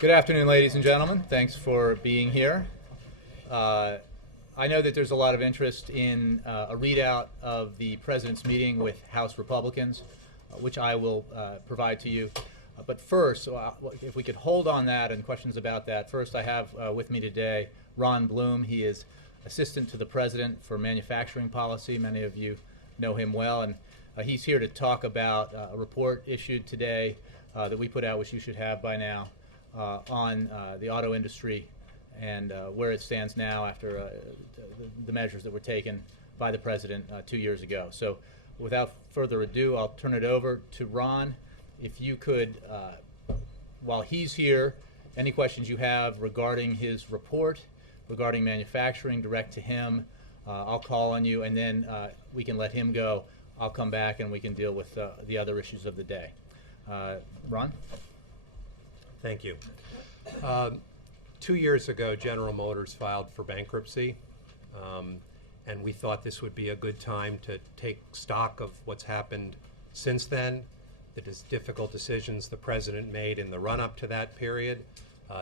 Good afternoon, ladies and gentlemen. Thanks for being here. I know that there's a lot of interest in a readout of the President's meeting with House Republicans, which I will provide to you. But first, if we could hold on that and questions about that, first I have with me today Ron Bloom. He is Assistant to the President for Manufacturing Policy. Many of you know him well, and he's here to talk about a report issued today that we put out, which you should have by now, on the auto industry and where it stands now after the measures that were taken by the President 2 years ago. So without further ado, I'll turn it over to Ron. If you could, while he's here, any questions you have regarding his report, regarding manufacturing, direct to him. I'll call on you, and then we can let him go. I'll come back and we can deal with the other issues of the day. Ron? Thank you. 2 years ago, General Motors filed for bankruptcy, and we thought this would be a good time to take stock of what's happened since then, the difficult decisions the President made in the run-up to that period,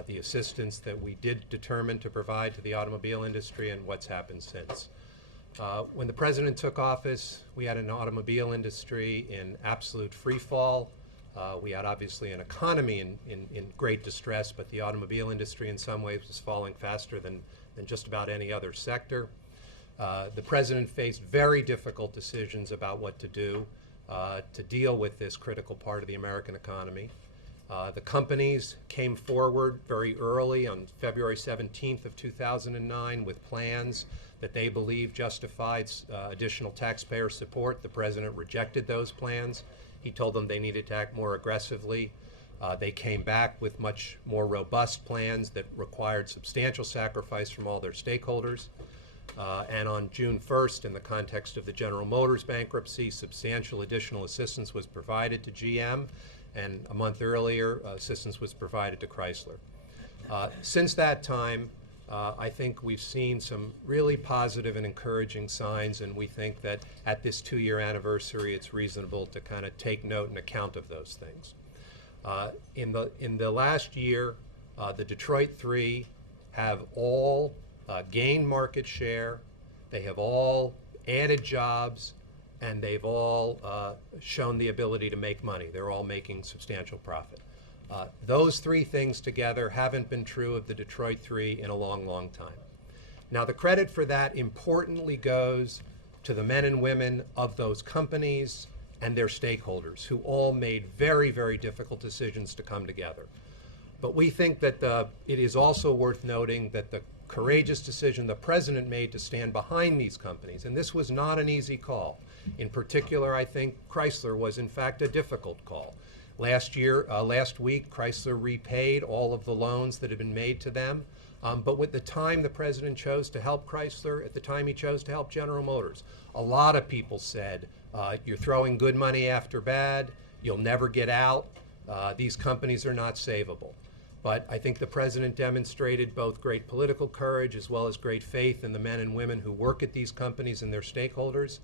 the assistance that we did determine to provide to the automobile industry, and what's happened since. When the President took office, we had an automobile industry in absolute free fall. We had obviously an economy in great distress, but the automobile industry in some ways was falling faster than just about any other sector. The President faced very difficult decisions about what to do to deal with this critical part of the American economy. The companies came forward very early on February 17th of 2009 with plans that they believed justified additional taxpayer support. The President rejected those plans. He told them they needed to act more aggressively. They came back with much more robust plans that required substantial sacrifice from all their stakeholders. And on June 1st, in the context of the General Motors bankruptcy, substantial additional assistance was provided to GM, and a month earlier, assistance was provided to Chrysler. Since that time, I think we've seen some really positive and encouraging signs, and we think that at this 2-year anniversary, it's reasonable to kind of take note and account of those things. In the last year, the Detroit Three have all gained market share, they have all added jobs, and they've all shown the ability to make money. They're all making substantial profit. Those three things together haven't been true of the Detroit Three in a long, long time. Now, the credit for that importantly goes to the men and women of those companies and their stakeholders, who all made very, very difficult decisions to come together. But we think that it is also worth noting that the courageous decision the President made to stand behind these companies, and this was not an easy call. In particular, I think Chrysler was in fact a difficult call. Last week, Chrysler repaid all of the loans that had been made to them. But with the time the President chose to help Chrysler, at the time he chose to help General Motors, a lot of people said, you're throwing good money after bad, you'll never get out, these companies are not savable. But I think the President demonstrated both great political courage as well as great faith in the men and women who work at these companies and their stakeholders.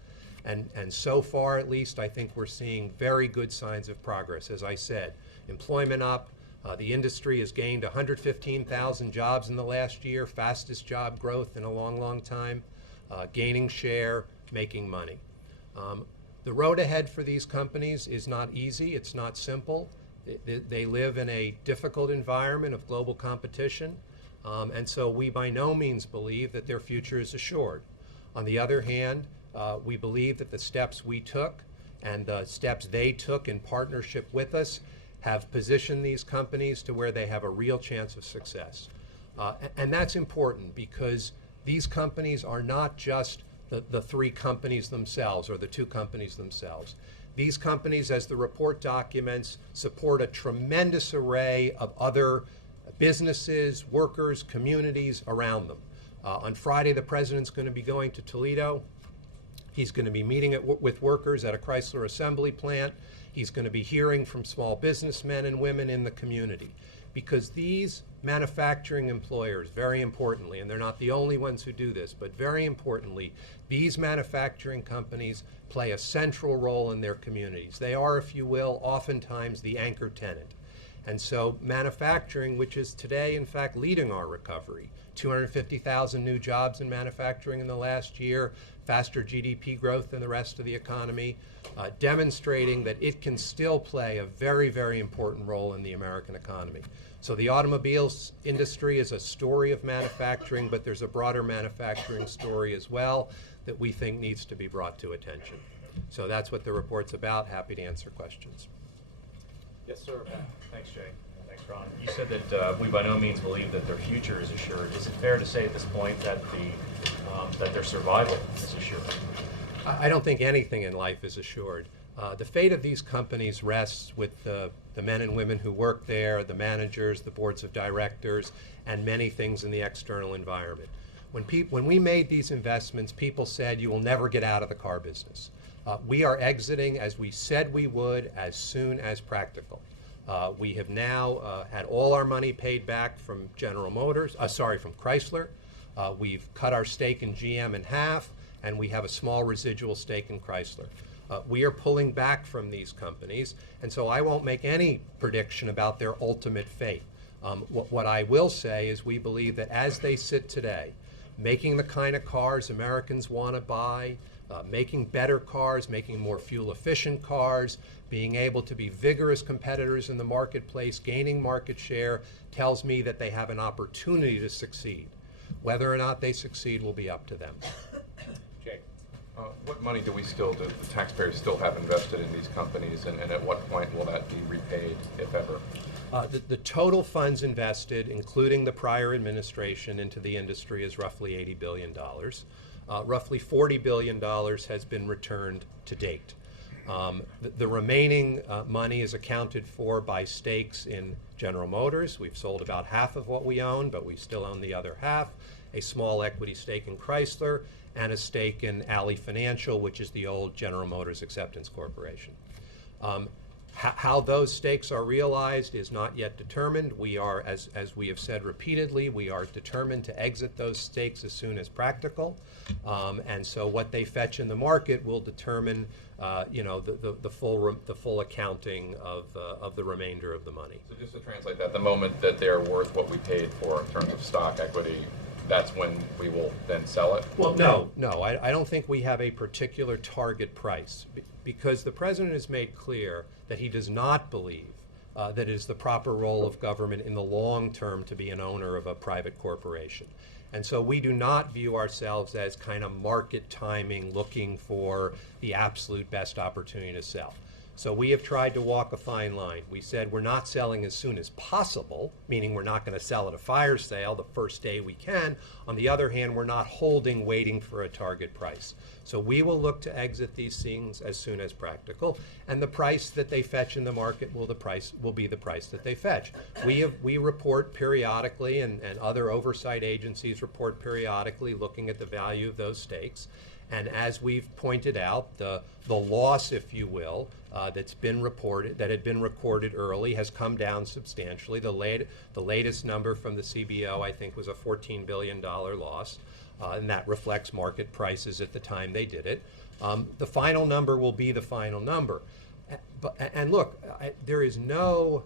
And so far, at least, I think we're seeing very good signs of progress. As I said, employment up. The industry has gained 115,000 jobs in the last year, fastest job growth in a long, long time, gaining share, making money. The road ahead for these companies is not easy. It's not simple. They live in a difficult environment of global competition, and so we by no means believe that their future is assured. On the other hand, we believe that the steps we took and the steps they took in partnership with us have positioned these companies to where they have a real chance of success. And that's important because these companies are not just the three companies themselves or the two companies themselves. These companies, as the report documents, support a tremendous array of other businesses, workers, communities around them. On Friday, the President's going to be going to Toledo. He's going to be meeting with workers at a Chrysler assembly plant. He's going to be hearing from small businessmen and women in the community. Because these manufacturing employers, very importantly, and they're not the only ones who do this, but very importantly, these manufacturing companies play a central role in their communities. They are, if you will, oftentimes the anchor tenant. And so manufacturing, which is today in fact leading our recovery, 250,000 new jobs in manufacturing in the last year, faster GDP growth than the rest of the economy, demonstrating that it can still play a very, very important role in the American economy. So the automobiles industry is a story of manufacturing, but there's a broader manufacturing story as well that we think needs to be brought to attention. So that's what the report's about. Happy to answer questions. Yes, sir. Thanks, Jay. Thanks, Ron. You said that we by no means believe that their future is assured. Is it fair to say at this point that that their survival is assured? I don't think anything in life is assured. The fate of these companies rests with the men and women who work there, the managers, the boards of directors, and many things in the external environment. When we made these investments, people said, you will never get out of the car business. We are exiting, as we said we would, as soon as practical. We have now had all our money paid back from from Chrysler. We've cut our stake in GM in half, and we have a small residual stake in Chrysler. We are pulling back from these companies, and so I won't make any prediction about their ultimate fate. What I will say is we believe that as they sit today, making the kind of cars Americans want to buy, making better cars, making more fuel-efficient cars, being able to be vigorous competitors in the marketplace, gaining market share, tells me that they have an opportunity to succeed. Whether or not they succeed will be up to them. Jay. What money do the taxpayers still have invested in these companies, and at what point will that be repaid, if ever? The total funds invested, including the prior administration, into the industry is roughly $80 billion. Roughly $40 billion has been returned to date. The remaining money is accounted for by stakes in General Motors. We've sold about half of what we own, but we still own the other half, a small equity stake in Chrysler, and a stake in Alley Financial, which is the old General Motors Acceptance Corporation. How those stakes are realized is not yet determined. We are, as we have said repeatedly, we are determined to exit those stakes as soon as practical. And so what they fetch in the market will determine the full accounting of the remainder of the money. So just to translate that, the moment that they're worth what we paid for in terms of stock equity, that's when we will then sell it? Well, no, I don't think we have a particular target price, because the president has made clear that he does not believe that it is the proper role of government in the long term to be an owner of a private corporation. And so we do not view ourselves as kind of market timing, looking for the absolute best opportunity to sell. So we have tried to walk a fine line. We said we're not selling as soon as possible, meaning we're not going to sell at a fire sale the first day we can. On the other hand, we're not holding, waiting for a target price. So we will look to exit these things as soon as practical, and the price that they fetch in the market will be the price that they fetch. We report periodically, and other oversight agencies report periodically, looking at the value of those stakes. And as we've pointed out, the loss, if you will, that had been recorded early has come down substantially. The latest number from the CBO, I think, was a $14 billion loss, and that reflects market prices at the time they did it. The final number will be the final number. And look, there is no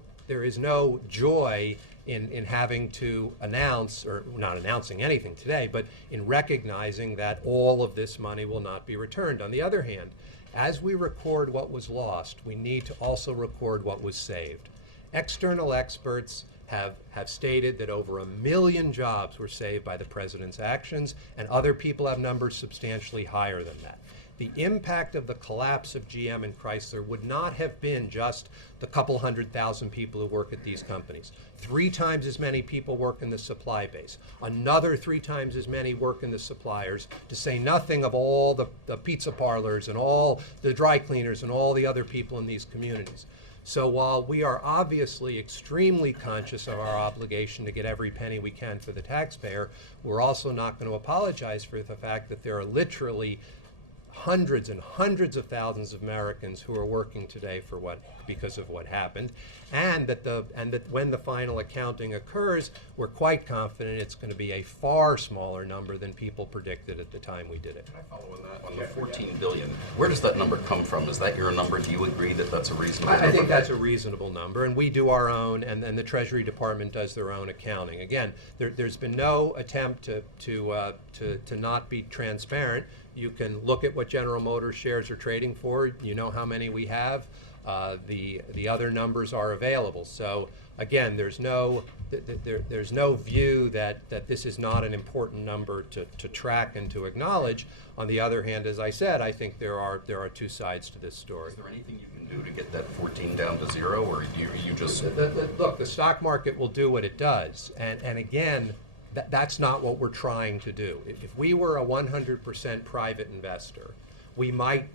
joy in having to announce, or not announcing anything today, but in recognizing that all of this money will not be returned. On the other hand, as we record what was lost, we need to also record what was saved. External experts have stated that over 1 million jobs were saved by the president's actions, and other people have numbers substantially higher than that. The impact of the collapse of GM and Chrysler would not have been just the couple 100,000 people who work at these companies. 3 times as many people work in the supply base. Another 3 times as many work in the suppliers, to say nothing of all the pizza parlors and all the dry cleaners and all the other people in these communities. So while we are obviously extremely conscious of our obligation to get every penny we can for the taxpayer, we're also not going to apologize for the fact that there are literally hundreds and hundreds of thousands of Americans who are working today because of what happened, and that when the final accounting occurs, we're quite confident it's going to be a far smaller number than people predicted at the time we did it. Can I follow on that? On the 14 billion, where does that number come from? Is that your number? Do you agree that that's a reasonable number? I think that's a reasonable number, and we do our own, and the Treasury Department does their own accounting. Again, there's been no attempt to not be transparent. You can look at what General Motors shares are trading for. You know how many we have. The other numbers are available. So again, there's no view that this is not an important number to track and to acknowledge. On the other hand, as I said, I think there are two sides to this story. Is there anything you can do to get that 14 down to zero, or do you just... Look, the stock market will do what it does, and again, that's not what we're trying to do. If we were a 100% private investor, we might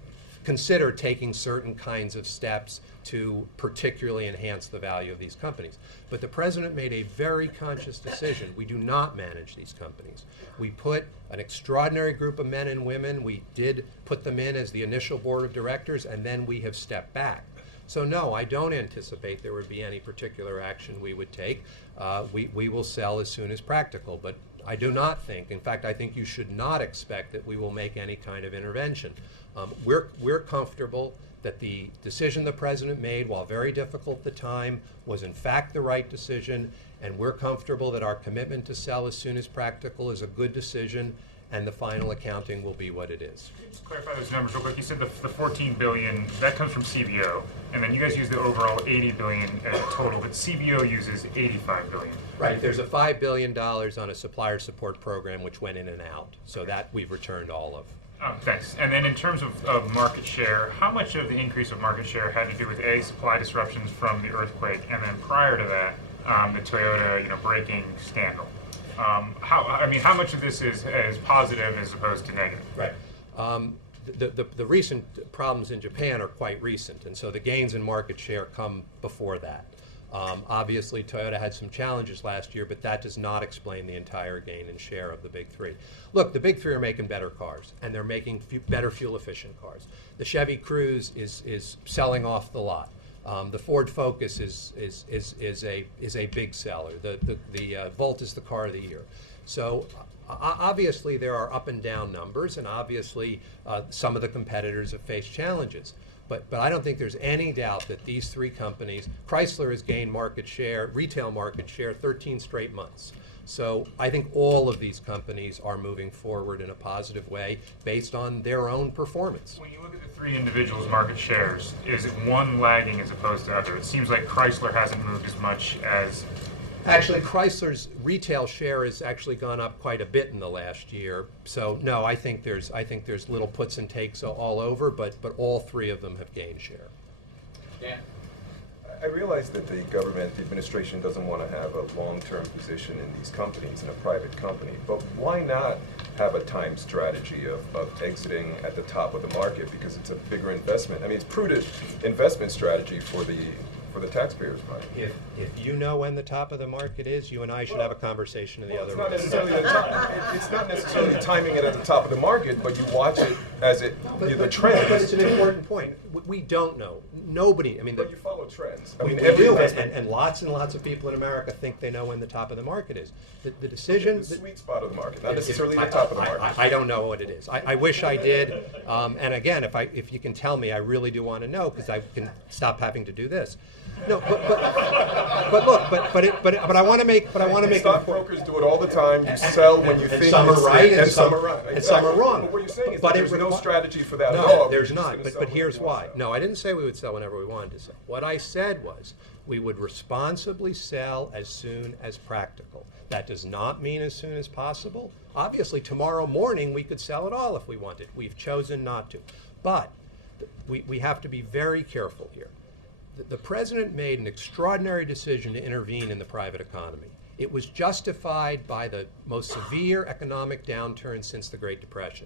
consider taking certain kinds of steps to particularly enhance the value of these companies. But the president made a very conscious decision. We do not manage these companies. We put an extraordinary group of men and women. We did put them in as the initial board of directors, and then we have stepped back. So no, I don't anticipate there would be any particular action we would take. We will sell as soon as practical, but I do not think, in fact, I think you should not expect that we will make any kind of intervention. We're comfortable that the decision the president made, while very difficult at the time, was in fact the right decision, and we're comfortable that our commitment to sell as soon as practical is a good decision, and the final accounting will be what it is. Can you just clarify those numbers real quick? You said the 14 billion, that comes from CBO, and then you guys use the overall 80 billion as a total, but CBO uses 85 billion. Right, there's a $5 billion on a supplier support program which went in and out, so that we've returned all of. Oh, thanks. And then in terms of market share, how much of the increase of market share had to do with supply disruptions from the earthquake, and then prior to that, the Toyota, braking scandal? How much of this is positive as opposed to negative? Right. The recent problems in Japan are quite recent, and so the gains in market share come before that. Obviously, Toyota had some challenges last year, but that does not explain the entire gain in share of the big three. Look, the big three are making better cars, and they're making better fuel-efficient cars. The Chevy Cruze is selling off the lot. The Ford Focus is a big seller. The Volt is the car of the year. So obviously there are up and down numbers, and obviously some of the competitors have faced challenges. But I don't think there's any doubt that these three companies, Chrysler has gained market share, retail market share, 13 straight months. So I think all of these companies are moving forward in a positive way based on their own performance. When you look at the three individuals' market shares, is it one lagging as opposed to other? It seems like Chrysler hasn't moved as much as... Actually, Chrysler's retail share has actually gone up quite a bit in the last year. So no, I think there's little puts and takes all over, but all three of them have gained share. Dan? I realize that the government, the administration doesn't want to have a long-term position in these companies, in a private company, but why not have a time strategy of exiting at the top of the market, because it's a bigger investment? I mean, it's prudent investment strategy for the taxpayers' money. If you know when the top of the market is, you and I should have a conversation in the other room. It's not necessarily timing it at the top of the market, but you watch it as the trend. But it's an important point. We don't know. Nobody, But you follow trends. We do, and lots of people in America think they know when the top of the market is. The decision... The sweet spot of the market, not necessarily the top of the market. I don't know what it is. I wish I did. And again, if you can tell me, I really do want to know, because I can stop having to do this. No, but I want to make Stockbrokers do it all the time. You sell when you think some are right, and some are right, and some are wrong. But what you're saying is but that there's no strategy for that at no, all. there's not. But here's why. No, I didn't say we would sell whenever we wanted to sell. What I said was we would responsibly sell as soon as practical. That does not mean as soon as possible. Obviously, tomorrow morning we could sell it all if we wanted. We've chosen not to. But we have to be very careful here. The president made an extraordinary decision to intervene in the private economy. It was justified by the most severe economic downturn since the Great Depression.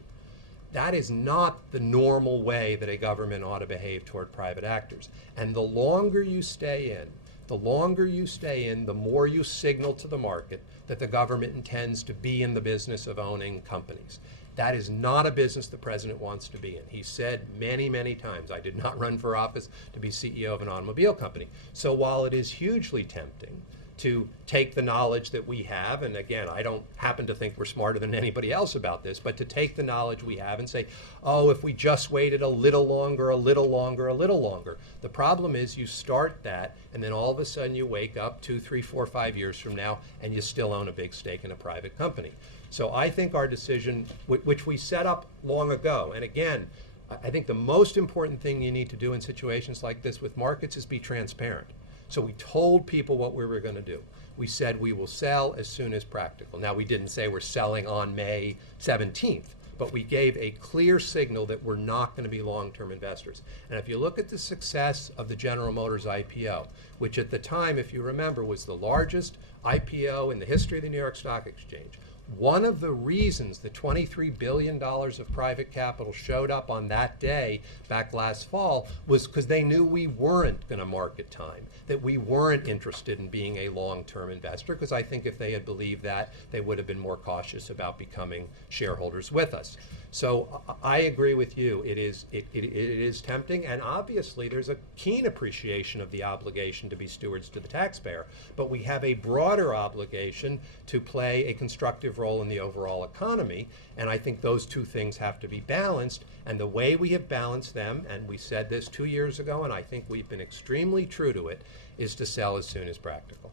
That is not the normal way that a government ought to behave toward private actors. And the longer you stay in, the more you signal to the market that the government intends to be in the business of owning companies. That is not a business the president wants to be in. He said many, many times, I did not run for office to be CEO of an automobile company. So while it is hugely tempting to take the knowledge that we have, and again, I don't happen to think we're smarter than anybody else about this, but to take the knowledge we have and say, oh, if we just waited a little longer, a little longer, a little longer. The problem is you start that, and then all of a sudden you wake up 2, 3, 4, 5 years from now, and you still own a big stake in a private company. So I think our decision, which we set up long ago, and again, I think the most important thing you need to do in situations like this with markets is be transparent. So we told people what we were going to do. We said we will sell as soon as practical. Now, we didn't say we're selling on May 17th, but we gave a clear signal that we're not going to be long-term investors. And if you look at the success of the General Motors IPO, which at the time, if you remember, was the largest IPO in the history of the New York Stock Exchange, one of the reasons the $23 billion of private capital showed up on that day back last fall was because they knew we weren't going to market time, that we weren't interested in being a long-term investor, because I think if they had believed that, they would have been more cautious about becoming shareholders with us. So I agree with you. It is tempting, and obviously there's a keen appreciation of the obligation to be stewards to the taxpayer, but we have a broader obligation to play a constructive role in the overall economy, and I think those two things have to be balanced, and the way we have balanced them, and we said this 2 years ago, and I think we've been extremely true to it, is to sell as soon as practical.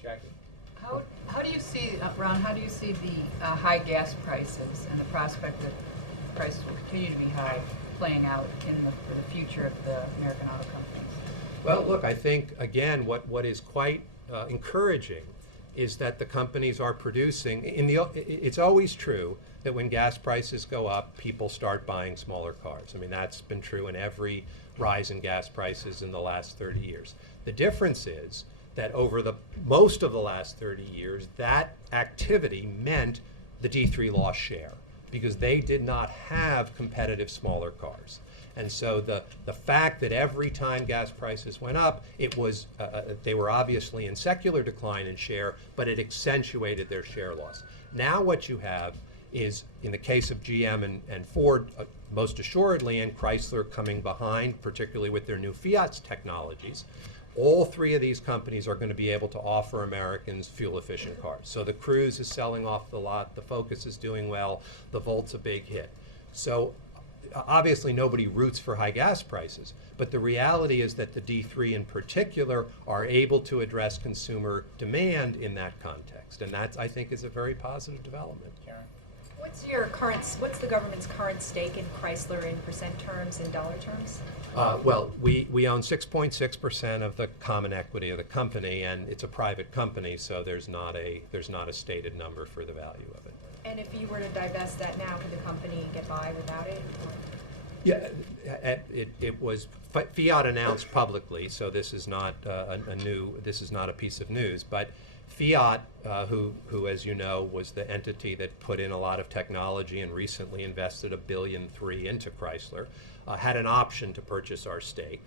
Jackie? How do you see, Ron, how do you see the high gas prices and the prospect that prices will continue to be high playing out for the future of the American auto companies? Well, look, I think, again, what is quite encouraging is that the companies are producing. It's always true that when gas prices go up, people start buying smaller cars. I mean, that's been true in every rise in gas prices in the last 30 years. The difference is that over most of the last 30 years, that activity meant the D3 lost share because they did not have competitive smaller cars. And so the fact that every time gas prices went up, it was they were obviously in secular decline in share, but it accentuated their share loss. Now what you have is, in the case of GM and Ford, most assuredly, and Chrysler coming behind, particularly with their new Fiat technologies, all three of these companies are going to be able to offer Americans fuel-efficient cars. So the Cruze is selling off the lot, the Focus is doing well, the Volt's a big hit. So obviously nobody roots for high gas prices, but the reality is that the D3 in particular are able to address consumer demand in that context, and that, I think, is a very positive development. Karen? What's the government's current stake in Chrysler in percent terms, in dollar terms? Well, we own 6.6% of the common equity of the company, and it's a private company, so there's not a stated number for the value of it. And if you were to divest that now, could the company get by without it? Yeah, it was Fiat announced publicly, so this is not this is not a piece of news, but Fiat, who, as you know, was the entity that put in a lot of technology and recently invested $1.3 billion into Chrysler, had an option to purchase our stake.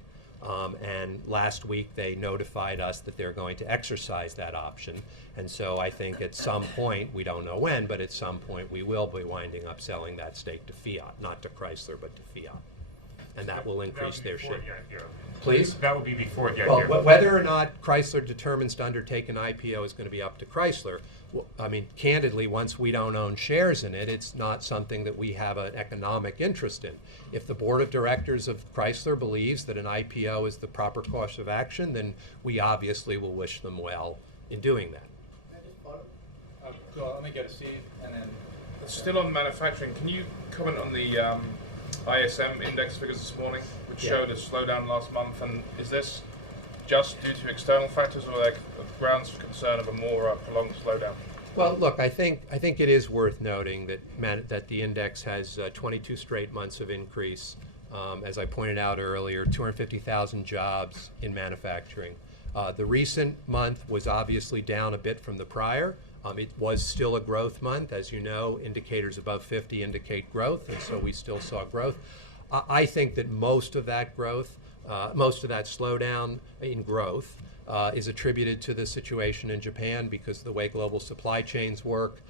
And last week they notified us that they're going to exercise that option. And so I think at some point, we don't know when, but at some point we will be winding up selling that stake to Fiat, not to Chrysler, but to Fiat. And that will increase their share. Please? That would be before the IPO. Well, whether or not Chrysler determines to undertake an IPO is going to be up to Chrysler. I mean, candidly, once we don't own shares in it, it's not something that we have an economic interest in. If the board of directors of Chrysler believes that an IPO is the proper course of action, then we obviously will wish them well in doing that. Well, let me get a seat, and then... Still on manufacturing, can you comment on the ISM index figures this morning, which showed a slowdown last month, and is this just due to external factors, or are there grounds for concern of a more prolonged slowdown? Well, look, I think it is worth noting that the index has 22 straight months of increase. As I pointed out earlier, 250,000 jobs in manufacturing. The recent month was obviously down a bit from the prior. It was still a growth month. As you know, indicators above 50 indicate growth, and so we still saw growth. I think that most of that growth, most of that slowdown in growth is attributed to the situation in Japan because of the way global supply chains work.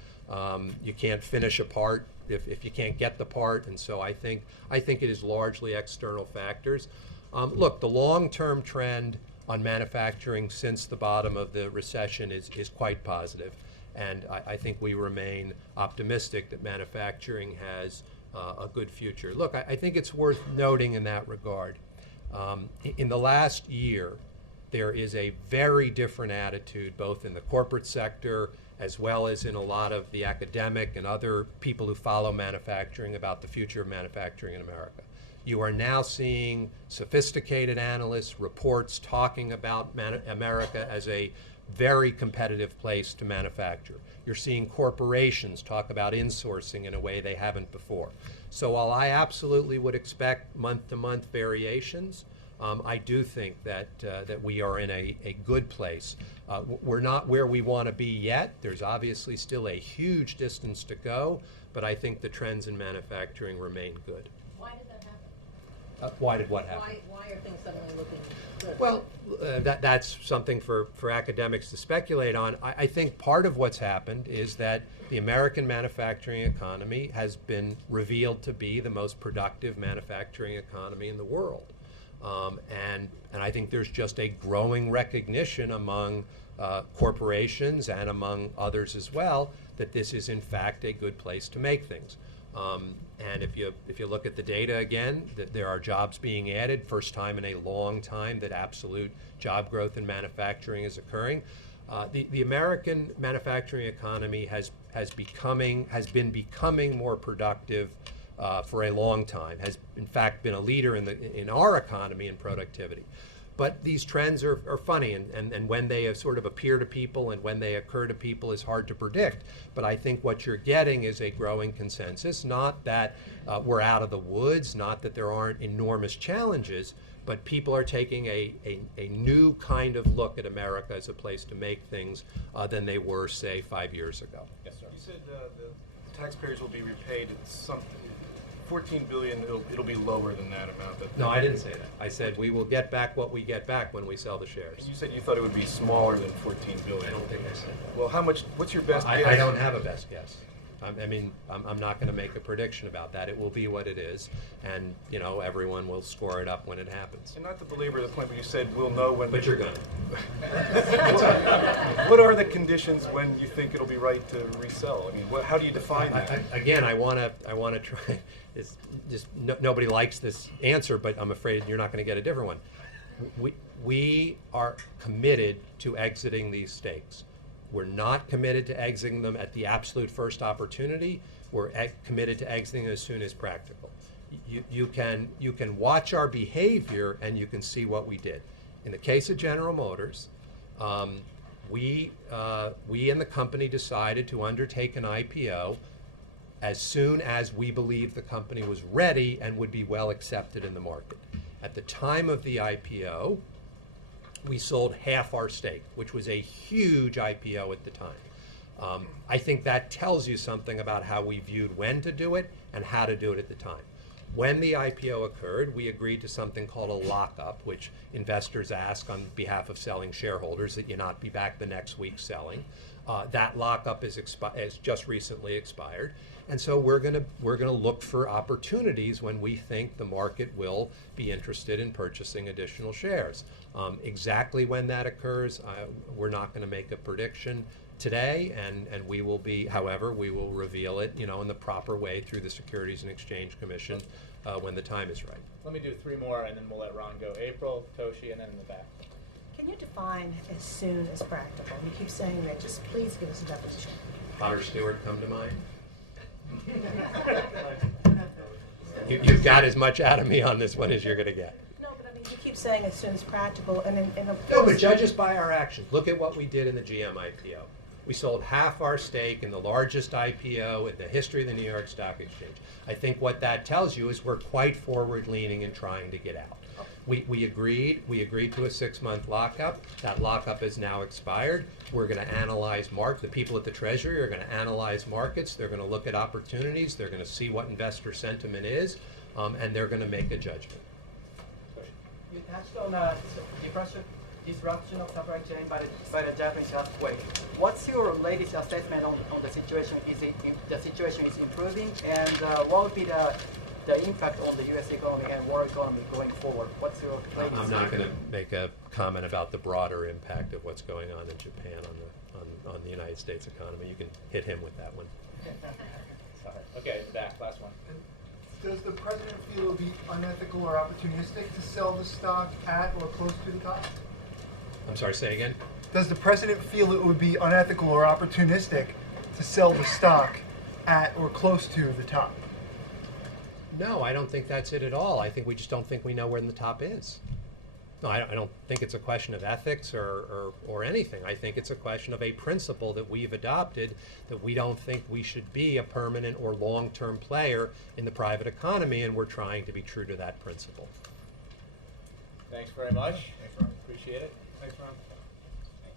You can't finish a part if you can't get the part, and so I think it is largely external factors. Look, the long-term trend on manufacturing since the bottom of the recession is quite positive, and I think we remain optimistic that manufacturing has a good future. Look, I think it's worth noting in that regard. In the last year, there is a very different attitude both in the corporate sector as well as in a lot of the academic and other people who follow manufacturing about the future of manufacturing in America. You are now seeing sophisticated analysts, reports talking about America as a very competitive place to manufacture. You're seeing corporations talk about insourcing in a way they haven't before. So while I absolutely would expect month-to-month variations, I do think that we are in a good place. We're not where we want to be yet. There's obviously still a huge distance to go, but I think the trends in manufacturing remain good. Why did that happen? Why did what happen? Why are things suddenly looking good? Well, that's something for academics to speculate on. I think part of what's happened is that the American manufacturing economy has been revealed to be the most productive manufacturing economy in the world. And I think there's just a growing recognition among corporations and among others as well that this is in fact a good place to make things. And if you look at the data again, that there are jobs being added, first time in a long time that absolute job growth in manufacturing is occurring. The American manufacturing economy has been becoming more productive for a long time, has in fact been a leader in our economy in productivity. But these trends are funny, and when they sort of appear to people and when they occur to people is hard to predict. But I think what you're getting is a growing consensus, not that we're out of the woods, not that there aren't enormous challenges, but people are taking a new kind of look at America as a place to make things than they were, say, 5 years ago. Yes, sir. You said the taxpayers will be repaid at something. $14 billion, it'll be lower than that amount. No, I didn't say that. I said we will get back what we get back when we sell the shares. And you said you thought it would be smaller than $14 billion. I don't think I said that. Well, how much? What's your best guess? I don't have a best guess. I'm not going to make a prediction about that. It will be what it is, and everyone will score it up when it happens. And not to belabor the point, but you said we'll know when. But you're going to. What are the conditions when you think it'll be right to resell? I mean, how do you define that? Again, I want to try. It's just nobody likes this answer, but I'm afraid you're not going to get a different one. We are committed to exiting these stakes. We're not committed to exiting them at the absolute first opportunity. We're committed to exiting as soon as practical. You can watch our behavior and you can see what we did. In the case of General Motors, we and the company decided to undertake an IPO as soon as we believed the company was ready and would be well accepted in the market. At the time of the IPO, we sold half our stake, which was a huge IPO at the time. I think that tells you something about how we viewed when to do it and how to do it at the time. When the IPO occurred, we agreed to something called a lockup, which investors ask on behalf of selling shareholders that you not be back the next week selling. That lockup has just recently expired. And so we're going to look for opportunities when we think the market will be interested in purchasing additional shares. Exactly when that occurs, we're not going to make a prediction today, and we will be, however, we will reveal it, in the proper way through the Securities and Exchange Commission when the time is right. Let me do three more, and then we'll let Ron go. April, Toshi, and then in the back. Can you define as soon as practical? You keep saying that. Just please give us a definition. Potter Stewart come to mind? You've got as much out of me on this one as you're going to get. No, but I mean, you keep saying as soon as practical, and then No, but judge us by our actions. Look at what we did in the GM IPO. We sold half our stake in the largest IPO in the history of the New York Stock Exchange. I think what that tells you is we're quite forward-leaning in trying to get out. We agreed to a 6-month lockup. That lockup is now expired. We're going to analyze the people at the Treasury are going to analyze markets. They're going to look at opportunities. They're going to see what investor sentiment is, and they're going to make a judgment. You touched on disruption of supply chain by the Japanese earthquake. What's your latest assessment on the situation? The situation is improving, and what would be the impact on the U.S. economy and world economy going forward? What's your latest? I'm not going to make a comment about the broader impact of what's going on in Japan on the United States economy. You can hit him with that one. Sorry. Okay, in the back, last one. Does the president feel it would be unethical or opportunistic to sell the stock at or close to the top? I'm sorry, say again? Does the president feel it would be unethical or opportunistic to sell the stock at or close to the top? No, I don't think that's it at all. I think we just don't think we know where the top is. No, I don't think it's a question of ethics or anything. I think it's a question of a principle that we've adopted, that we don't think we should be a permanent or long-term player in the private economy, and we're trying to be true to that principle. Thanks very much. Thanks, Ron. Appreciate it. Thanks, Ron. Thank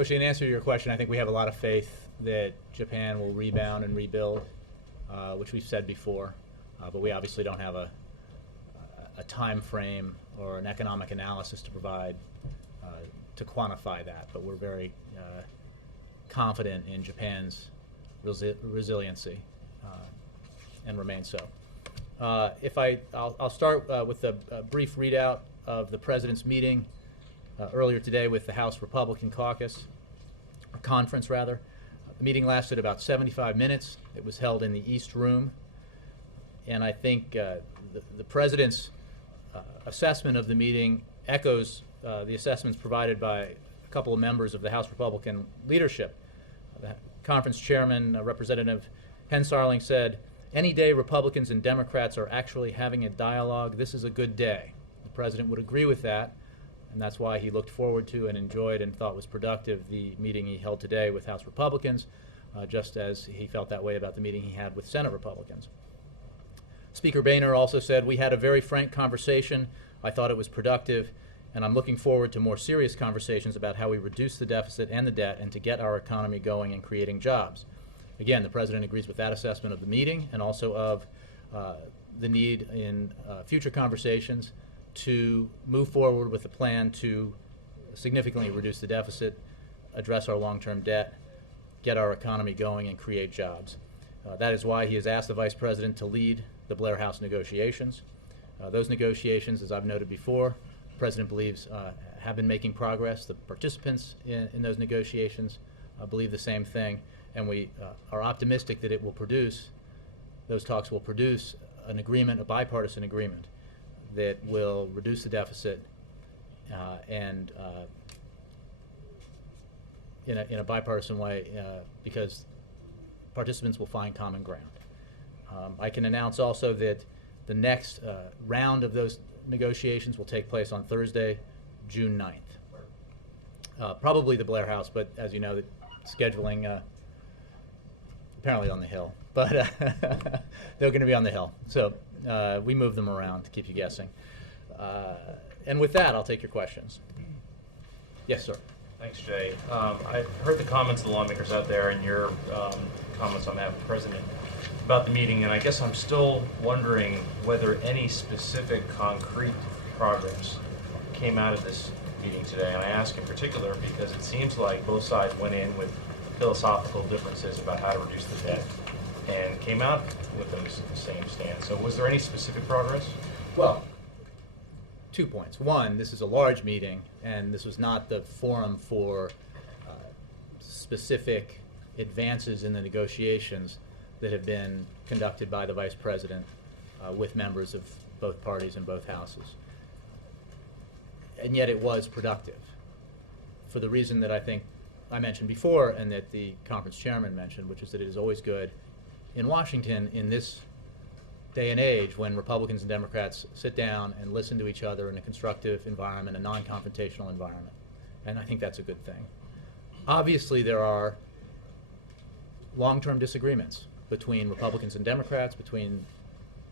you. Toshi, in answer to your question, I think we have a lot of faith that Japan will rebound and rebuild, which we've said before, but we obviously don't have a time frame or an economic analysis to provide to quantify that, but we're very confident in Japan's resiliency and remain so. I'll start with a brief readout of the President's meeting earlier today with the House Republican Caucus, or conference rather. The meeting lasted about 75 minutes. It was held in the East Room, and I think the President's assessment of the meeting echoes the assessments provided by a couple of members of the House Republican leadership. The conference chairman, Representative Hensarling, said, "Any day Republicans and Democrats are actually having a dialogue, this is a good day." The President would agree with that, and that's why he looked forward to and enjoyed and thought was productive the meeting he held today with House Republicans, just as he felt that way about the meeting he had with Senate Republicans. Speaker Boehner also said, "We had a very frank conversation. I thought it was productive, and I'm looking forward to more serious conversations about how we reduce the deficit and the debt and to get our economy going and creating jobs." Again, the President agrees with that assessment of the meeting and also of the need in future conversations to move forward with a plan to significantly reduce the deficit, address our long-term debt, get our economy going, and create jobs. That is why he has asked the Vice President to lead the Blair House negotiations. Those negotiations, as I've noted before, the President believes have been making progress. The participants in those negotiations believe the same thing, and we are optimistic that those talks will produce an agreement, a bipartisan agreement, that will reduce the deficit and in a bipartisan way because participants will find common ground. I can announce also that the next round of those negotiations will take place on Thursday, June 9th. Probably the Blair House, but as you know, the scheduling apparently on the Hill, but they're going to be on the Hill. So we move them around to keep you guessing. And with that, I'll take your questions. Yes, sir. Thanks, Jay. I heard the comments of the lawmakers out there and your comments on behalf of the President about the meeting, and I guess I'm still wondering whether any specific concrete progress came out of this meeting today. And I ask in particular because it seems like both sides went in with philosophical differences about how to reduce the debt and came out with those same stance. So was there any specific progress? Well, 2 points. One, this is a large meeting, and this was not the forum for specific advances in the negotiations that have been conducted by the Vice President with members of both parties in both houses. And yet it was productive for the reason that I think I mentioned before and that the conference chairman mentioned, which is that it is always good in Washington in this day and age when Republicans and Democrats sit down and listen to each other in a constructive environment, a non-confrontational environment. And I think that's a good thing. Obviously, there are long-term disagreements between Republicans and Democrats, between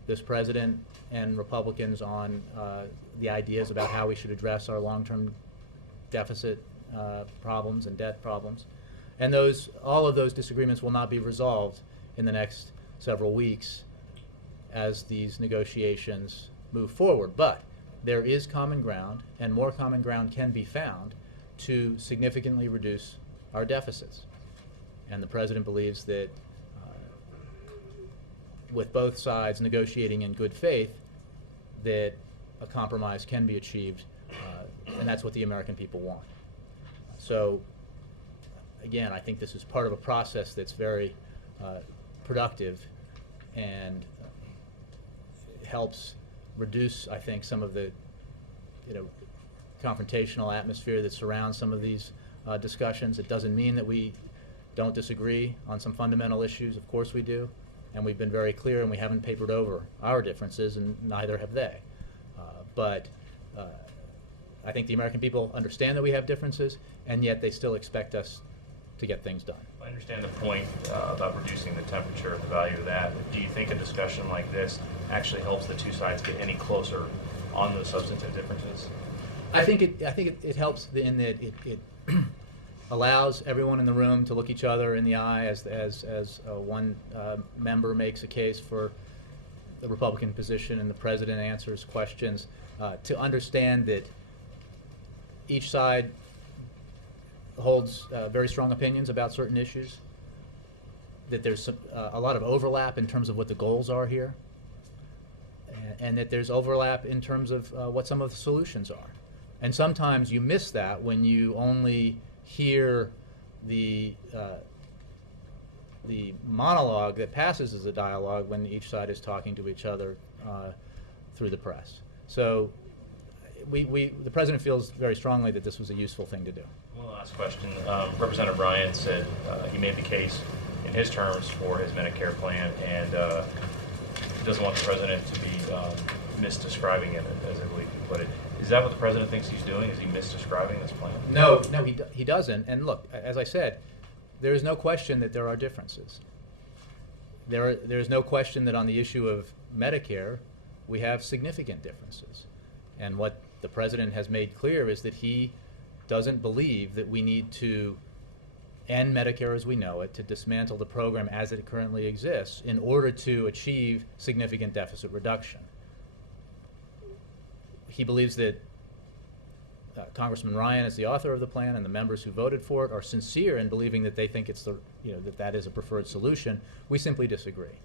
this president and Republicans on the ideas about how we should address our long-term deficit problems and debt problems. And all of those disagreements will not be resolved in the next several weeks as these negotiations move forward. But there is common ground, and more common ground can be found to significantly reduce our deficits. And the President believes that with both sides negotiating in good faith, that a compromise can be achieved, and that's what the American people want. So, again, I think this is part of a process that's very productive and helps reduce, I think, some of the confrontational atmosphere that surrounds some of these discussions. It doesn't mean that we don't disagree on some fundamental issues. Of course we do. And we've been very clear, and we haven't papered over our differences, and neither have they. But I think the American people understand that we have differences, and yet they still expect us to get things done. I understand the point about reducing the temperature and the value of that. Do you think a discussion like this actually helps the two sides get any closer on those substantive differences? I think it helps in that it allows everyone in the room to look each other in the eye as one member makes a case for the Republican position and the President answers questions, to understand that each side holds very strong opinions about certain issues, that there's a lot of overlap in terms of what the goals are here, and that there's overlap in terms of what some of the solutions are. And sometimes you miss that when you only hear the monologue that passes as a dialogue when each side is talking to each other through the press. So the President feels very strongly that this was a useful thing to do. One last question. Representative Ryan said he made the case in his terms for his Medicare plan, and doesn't want the President to be misdescribing it, as I believe he put it. Is that what the President thinks he's doing? Is he misdescribing this plan? No, he doesn't. And look, as I said, there is no question that there are differences. There is no question that on the issue of Medicare, we have significant differences. And what the President has made clear is that he doesn't believe that we need to end Medicare as we know it, to dismantle the program as it currently exists in order to achieve significant deficit reduction. He believes that Congressman Ryan, as the author of the plan, and the members who voted for it are sincere in believing that they think it's that is a preferred solution. We simply disagree,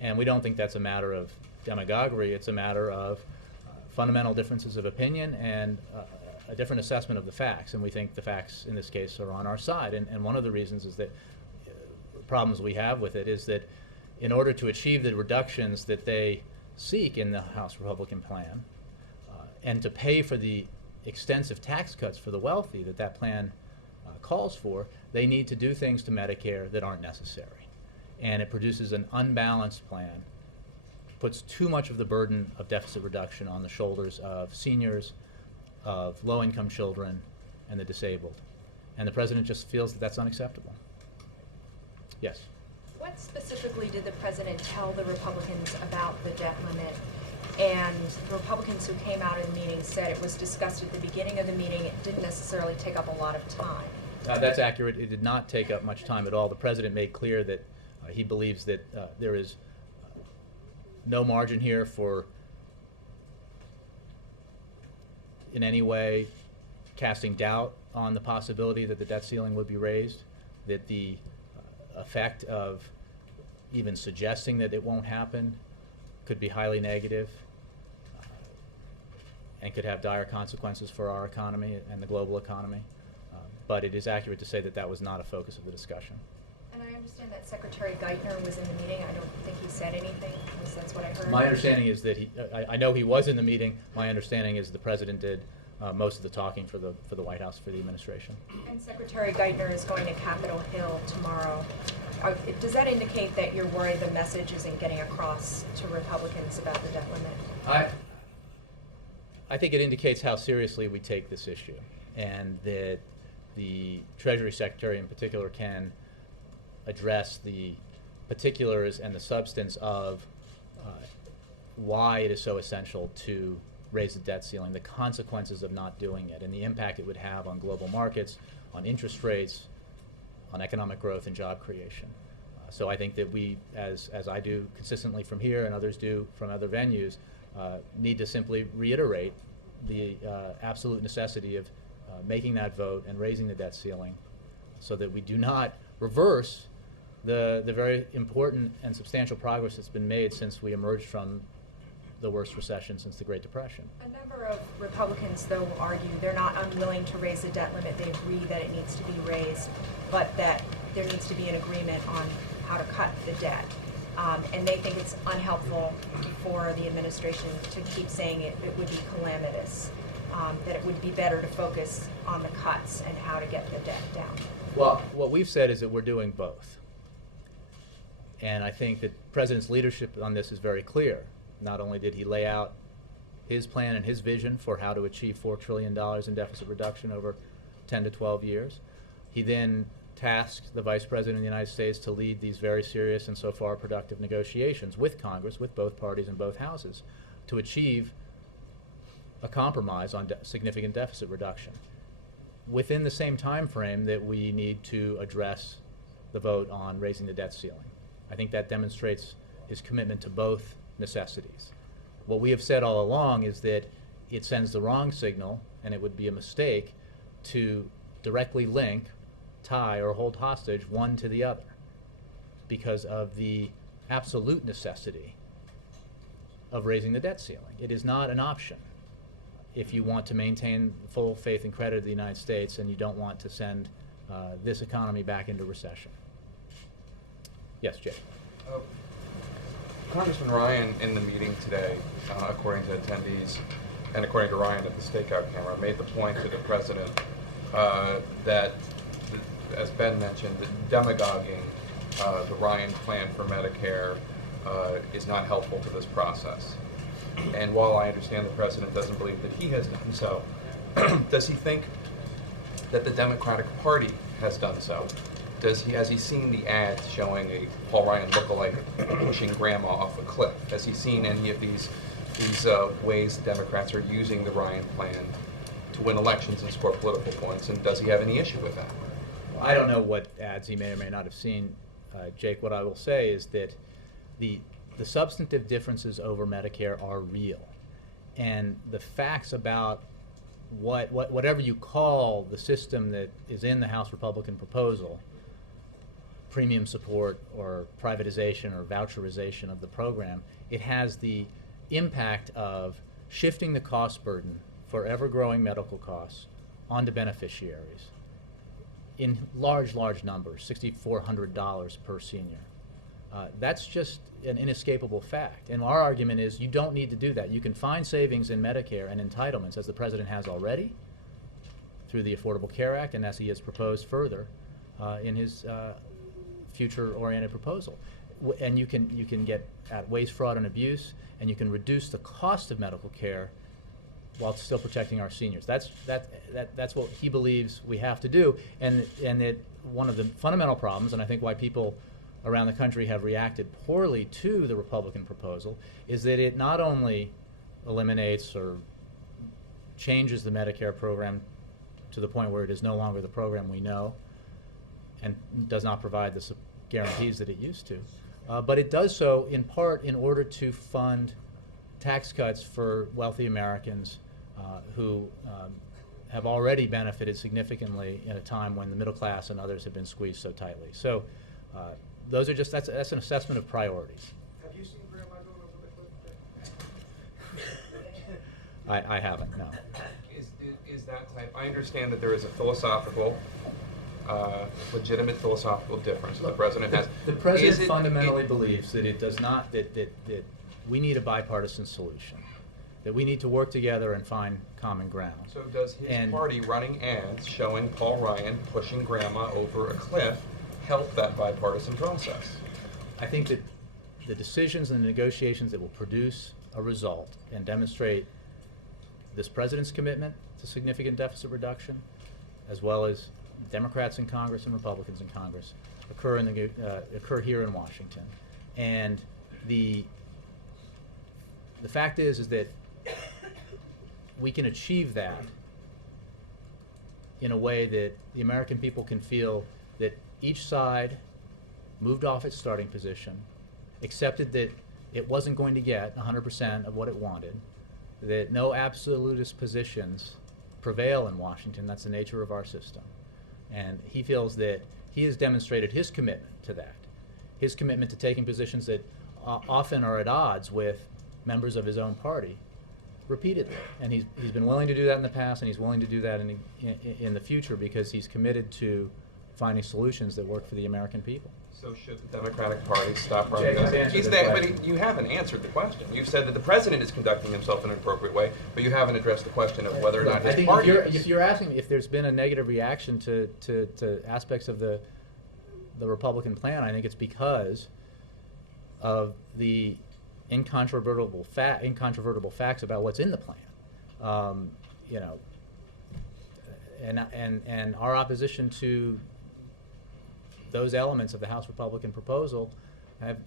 and we don't think that's a matter of demagoguery. It's a matter of fundamental differences of opinion and a different assessment of the facts. And we think the facts in this case are on our side. And one of the reasons is that problems we have with it is that in order to achieve the reductions that they seek in the House Republican plan, and to pay for the extensive tax cuts for the wealthy that plan calls for, they need to do things to Medicare that aren't necessary. And it produces an unbalanced plan, puts too much of the burden of deficit reduction on the shoulders of seniors, of low-income children, and the disabled. And the President just feels that that's unacceptable. Yes? What specifically did the President tell the Republicans about the debt limit? And the Republicans who came out of the meeting said it was discussed at the beginning of the meeting. It didn't necessarily take up a lot of time. That's accurate. It did not take up much time at all. The President made clear that he believes that there is no margin here for in any way casting doubt on the possibility that the debt ceiling would be raised, that the effect of even suggesting that it won't happen could be highly negative and could have dire consequences for our economy and the global economy. But it is accurate to say that that was not a focus of the discussion. And I understand that Secretary Geithner was in the meeting. I don't think he said anything, because that's what I heard. My understanding is that I know he was in the meeting. My understanding is the President did most of the talking for the White House, for the administration. And Secretary Geithner is going to Capitol Hill tomorrow. Does that indicate that you're worried the message isn't getting across to Republicans about the debt limit? I think it indicates how seriously we take this issue, and that the Treasury Secretary in particular can address the particulars and the substance of why it is so essential to raise the debt ceiling, the consequences of not doing it, and the impact it would have on global markets, on interest rates, on economic growth and job creation. So I think that we, as I do consistently from here and others do from other venues, need to simply reiterate the absolute necessity of making that vote and raising the debt ceiling so that we do not reverse the very important and substantial progress that's been made since we emerged from the worst recession since the Great Depression. A number of Republicans, though, argue they're not unwilling to raise the debt limit. They agree that it needs to be raised, but that there needs to be an agreement on how to cut the debt. And they think it's unhelpful for the administration to keep saying it would be calamitous, that it would be better to focus on the cuts and how to get the debt down. Well, what we've said is that we're doing both. And I think that the President's leadership on this is very clear. Not only did he lay out his plan and his vision for how to achieve $4 trillion in deficit reduction over 10 to 12 years, he then tasked the Vice President of the United States to lead these very serious and so far productive negotiations with Congress, with both parties in both houses, to achieve a compromise on significant deficit reduction within the same time frame that we need to address the vote on raising the debt ceiling. I think that demonstrates his commitment to both necessities. What we have said all along is that it sends the wrong signal, and it would be a mistake to directly link, tie, or hold hostage one to the other because of the absolute necessity of raising the debt ceiling. It is not an option if you want to maintain full faith and credit of the United States and you don't want to send this economy back into recession. Yes, Jay. Congressman Ryan, in the meeting today, according to attendees, and according to Ryan at the stakeout camera, made the point to the President that, as Ben mentioned, that demagoguing the Ryan plan for Medicare is not helpful to this process. And while I understand the President doesn't believe that he has done so, does he think that the Democratic Party has done so? Has he seen the ads showing a Paul Ryan lookalike pushing grandma off a cliff? Has he seen any of these ways Democrats are using the Ryan plan to win elections and score political points? And does he have any issue with that? Well, I don't know what ads he may or may not have seen, Jake. What I will say is that the substantive differences over Medicare are real, and the facts about whatever you call the system that is in the House Republican proposal, premium support or privatization or voucherization of the program, it has the impact of shifting the cost burden for ever-growing medical costs onto beneficiaries in large numbers, $6,400 per senior. That's just an inescapable fact. And our argument is you don't need to do that. You can find savings in Medicare and entitlements, as the President has already, through the Affordable Care Act, and as he has proposed further in his future-oriented proposal. And you can get at waste, fraud, and abuse, and you can reduce the cost of medical care while still protecting our seniors. That's what he believes we have to do. And one of the fundamental problems, and I think why people around the country have reacted poorly to the Republican proposal, is that it not only eliminates or changes the Medicare program to the point where it is no longer the program we know and does not provide the guarantees that it used to, but it does so in part in order to fund tax cuts for wealthy Americans who have already benefited significantly in a time when the middle class and others have been squeezed so tightly. So those are that's an assessment of priorities. Have you seen Grandma going over the cliff? I haven't, no. Is that type? I understand that there is a philosophical, legitimate philosophical difference that the President has. The President fundamentally believes that it does not, that we need a bipartisan solution, that we need to work together and find common ground. So does his party running ads showing Paul Ryan pushing grandma over a cliff help that bipartisan process? I think that the decisions and the negotiations that will produce a result and demonstrate this President's commitment to significant deficit reduction, as well as Democrats in Congress and Republicans in Congress, occur here in Washington. And the fact is that we can achieve that in a way that the American people can feel that each side moved off its starting position, accepted that it wasn't going to get 100% of what it wanted, that no absolutist positions prevail in Washington. That's the nature of our system. And he feels that he has demonstrated his commitment to that, his commitment to taking positions that often are at odds with members of his own party repeatedly. And he's been willing to do that in the past, and he's willing to do that in the future because he's committed to finding solutions that work for the American people. So should the Democratic Party stop Jay, running? I've answered the question. But you haven't answered the question. You've said that the president is conducting himself in an appropriate way, but you haven't addressed the question of whether or not I his think party if you're asking me if there's been a negative reaction to aspects of the Republican plan, I think it's because of the incontrovertible facts about what's in the plan. You know, and our opposition to those elements of the House Republican proposal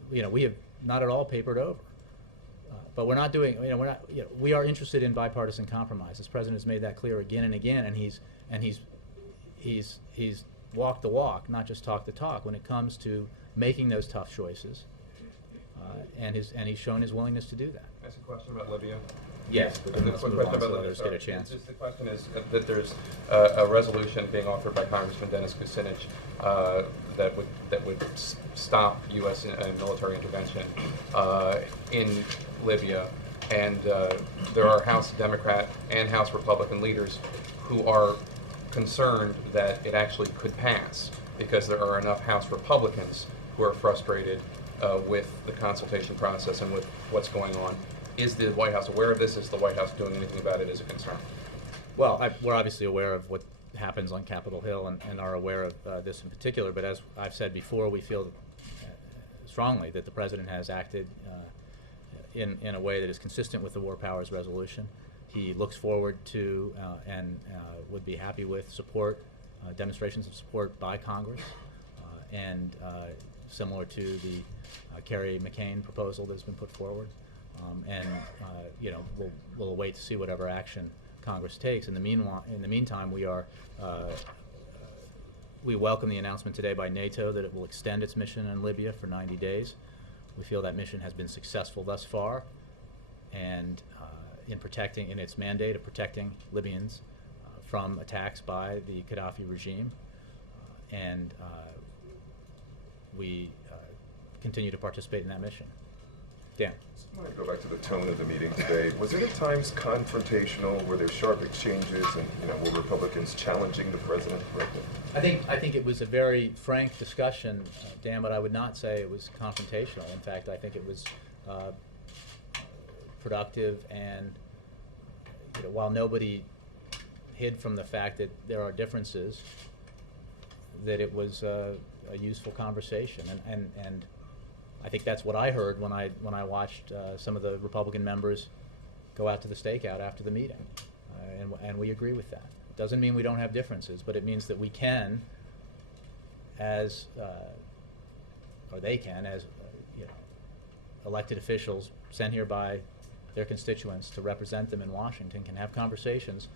we have not at all papered over. But we're not doing, we are interested in bipartisan compromise. This president has made that clear again and again, and he's walked the walk, not just talked the talk, when it comes to making those tough choices. And he's shown his willingness to do that. Ask a question about Libya. Yes, but then The let's quick move question on so about Libya. others get a chance. The question is that there's a resolution being offered by Congressman Dennis Kucinich that would stop U.S. Military intervention in Libya, and there are House Democrat and House Republican leaders who are concerned that it actually could pass because there are enough House Republicans who are frustrated with the consultation process and with what's going on. Is the White House aware of this? Is the White House doing anything about it as a concern? Well, we're obviously aware of what happens on Capitol Hill and are aware of this in particular, but as I've said before, we feel strongly that the President has acted in a way that is consistent with the War Powers Resolution. He looks forward to and would be happy with support, demonstrations of support by Congress, and similar to the Kerry McCain proposal that's been put forward. We'll wait to see whatever action Congress takes. In the meantime, we welcome the announcement today by NATO that it will extend its mission in Libya for 90 days. We feel that mission has been successful thus far, and in its mandate of protecting Libyans from attacks by the Gaddafi regime, and we continue to participate in that mission. Dan. I want to go back to the tone of the meeting today. Was it at times confrontational? Were there sharp exchanges, and were Republicans challenging the president directly? I think it was a very frank discussion, Dan, but I would not say it was confrontational. In fact, I think it was productive, and while nobody hid from the fact that there are differences, that it was a useful conversation, and I think that's what I heard when I watched some of the Republican members go out to the stakeout after the meeting, and we agree with that. It doesn't mean we don't have differences, but it means that we can, they can, as elected officials sent here by their constituents to represent them in Washington, can have conversations.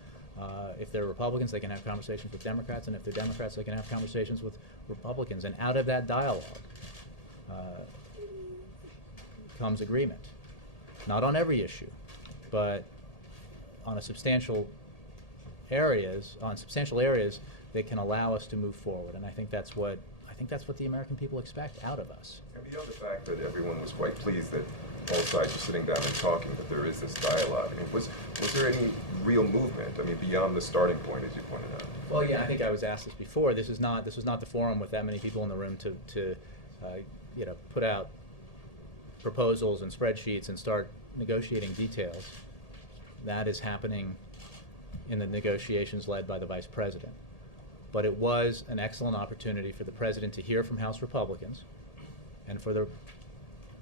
If they're Republicans, they can have conversations with Democrats, and if they're Democrats, they can have conversations with Republicans. And out of that dialogue comes agreement. Not on every issue, but on substantial areas that can allow us to move forward. And I think that's what the American people expect out of us. And beyond the fact that everyone was quite pleased that both sides are sitting down and talking, but there is this dialogue. Was there any real movement? Beyond the starting point, as you pointed out. Well, yeah, I think I was asked this before. This was not the forum with that many people in the room to put out proposals and spreadsheets and start negotiating details. That is happening in the negotiations led by the Vice President. But it was an excellent opportunity for the President to hear from House Republicans, and for the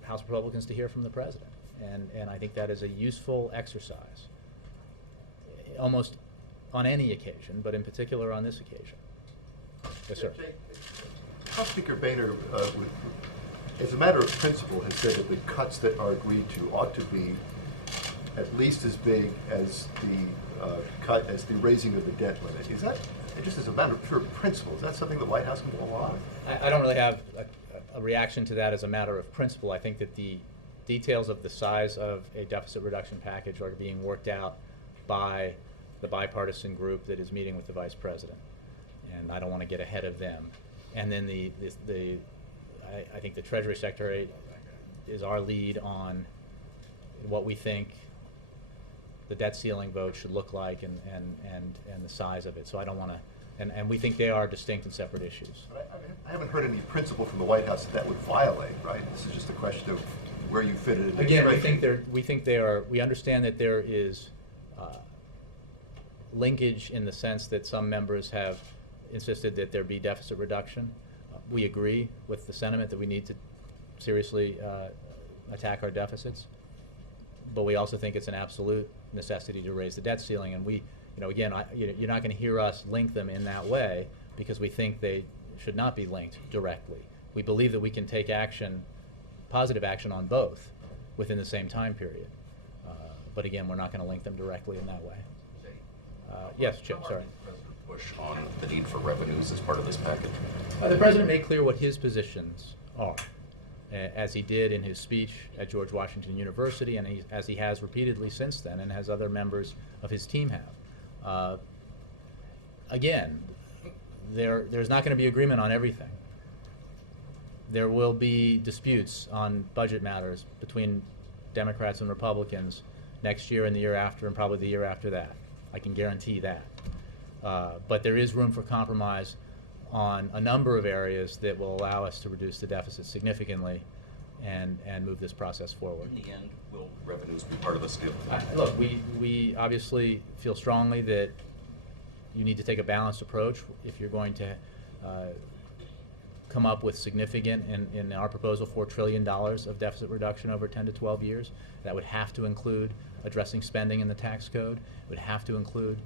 House Republicans to hear from the President. And I think that is a useful exercise, almost on any occasion, but in particular on this occasion. Yes, sir. House Speaker Boehner, as a matter of principle, has said that the cuts that are agreed to ought to be at least as big as the raising of the debt limit. Is that, just as a matter of pure principle, is that something the White House can go along with? I don't really have a a reaction to that as a matter of principle. I think that the details of the size of a deficit reduction package are being worked out by the bipartisan group that is meeting with the Vice President, and I don't want to get ahead of them. And then I think the Treasury Secretary is our lead on what we think the debt ceiling vote should look like and the size of it. So I don't want to, and we think they are distinct and separate issues. But I haven't heard any principle from the White House that would violate, right? This is just a question of where you fit it in. Again, we think they are. We understand that there is linkage in the sense that some members have insisted that there be deficit reduction. We agree with the sentiment that we need to seriously attack our deficits, but we also think it's an absolute necessity to raise the debt ceiling. And we, again, you're not going to hear us link them in that way because we think they should not be linked directly. We believe that we can take action, positive action on both within the same time period. But again, we're not going to link them directly in that way. Yes, Chip, sorry. Push on the need for revenues as part of this package? The President made clear what his positions are, as he did in his speech at George Washington University, and as he has repeatedly since then, and as other members of his team have. Again, there's not going to be agreement on everything. There will be disputes on budget matters between Democrats and Republicans next year and the year after, and probably the year after that. I can guarantee that. But there is room for compromise on a number of areas that will allow us to reduce the deficit significantly and move this process forward. In the end, will revenues be part of this deal? Look, we obviously feel strongly that you need to take a balanced approach if you're going to come up with significant, in our proposal, $4 trillion of deficit reduction over 10 to 12 years. That would have to include addressing spending in the tax code. It would have to include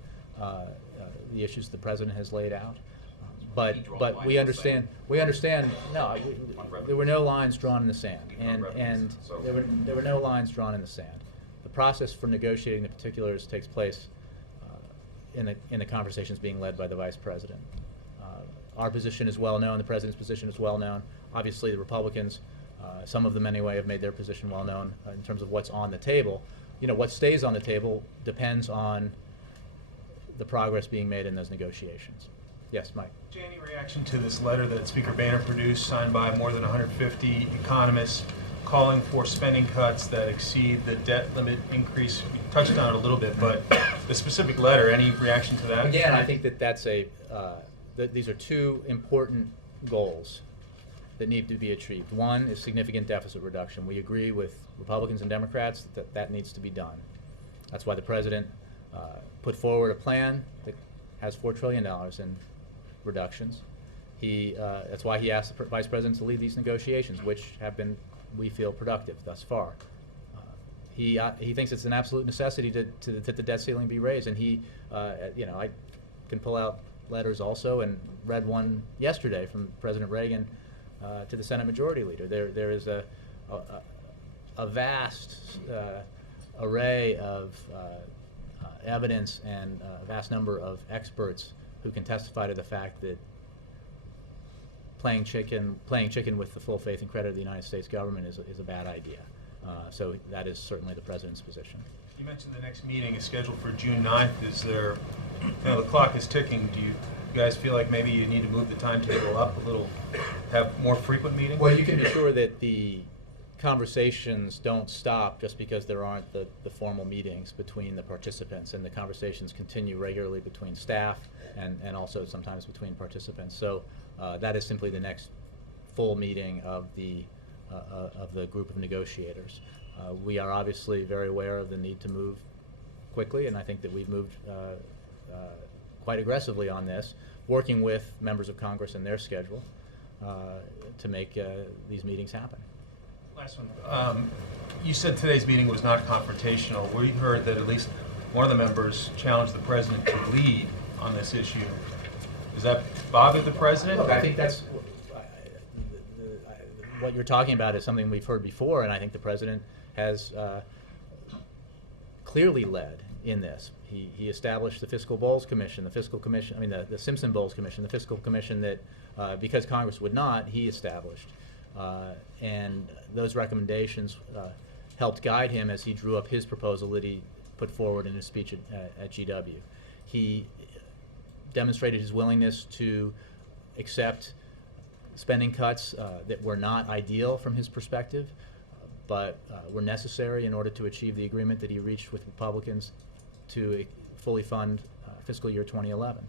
the issues the President has laid out. But we understand. No, there were no lines drawn in the sand, and there were no lines drawn in the sand. The process for negotiating the particulars takes place in the conversations being led by the Vice President. Our position is well known. The President's position is well known. Obviously, the Republicans, some of them anyway, have made their position well known in terms of what's on the table. What stays on the table depends on the progress being made in those negotiations. Yes, Mike. Any reaction to this letter that Speaker Boehner produced, signed by more than 150 economists, calling for spending cuts that exceed the debt limit increase? We touched on it a little bit, but the specific letter, any reaction to that? Again, I think that's these are two important goals that need to be achieved. One is significant deficit reduction. We agree with Republicans and Democrats that needs to be done. That's why the President put forward a plan that has $4 trillion in reductions. That's why he asked the Vice President to lead these negotiations, which have been, we feel, productive thus far. He thinks it's an absolute necessity that the debt ceiling be raised, and I can pull out letters also, and read one yesterday from President Reagan to the Senate Majority Leader. There is a vast array of evidence and a vast number of experts who can testify to the fact that playing chicken with the full faith and credit of the United States government is a bad idea. So that is certainly the President's position. You mentioned the next meeting is scheduled for June 9th. Is there, the clock is ticking. Do you guys feel like maybe you need to move the timetable up a little, have more frequent meetings? Well, you can be sure that the conversations don't stop just because there aren't the formal meetings between the participants, and the conversations continue regularly between staff and also sometimes between participants. So that is simply the next full meeting of the group of negotiators. We are obviously very aware of the need to move quickly, and I think that we've moved quite aggressively on this, working with members of Congress and their schedule to make these meetings happen. Last one. You said today's meeting was not confrontational. We heard that at least one of the members challenged the President to lead on this issue. Does that bother the President? Look, I think that's what you're talking about is something we've heard before, and I think the President has clearly led in this. He established the Fiscal Bowles Commission, the Simpson Bowles Commission, the Fiscal Commission that, because Congress would not, he established. And those recommendations helped guide him as he drew up his proposal that he put forward in his speech at GW. He demonstrated his willingness to accept spending cuts that were not ideal from his perspective, but were necessary in order to achieve the agreement that he reached with Republicans to fully fund fiscal year 2011.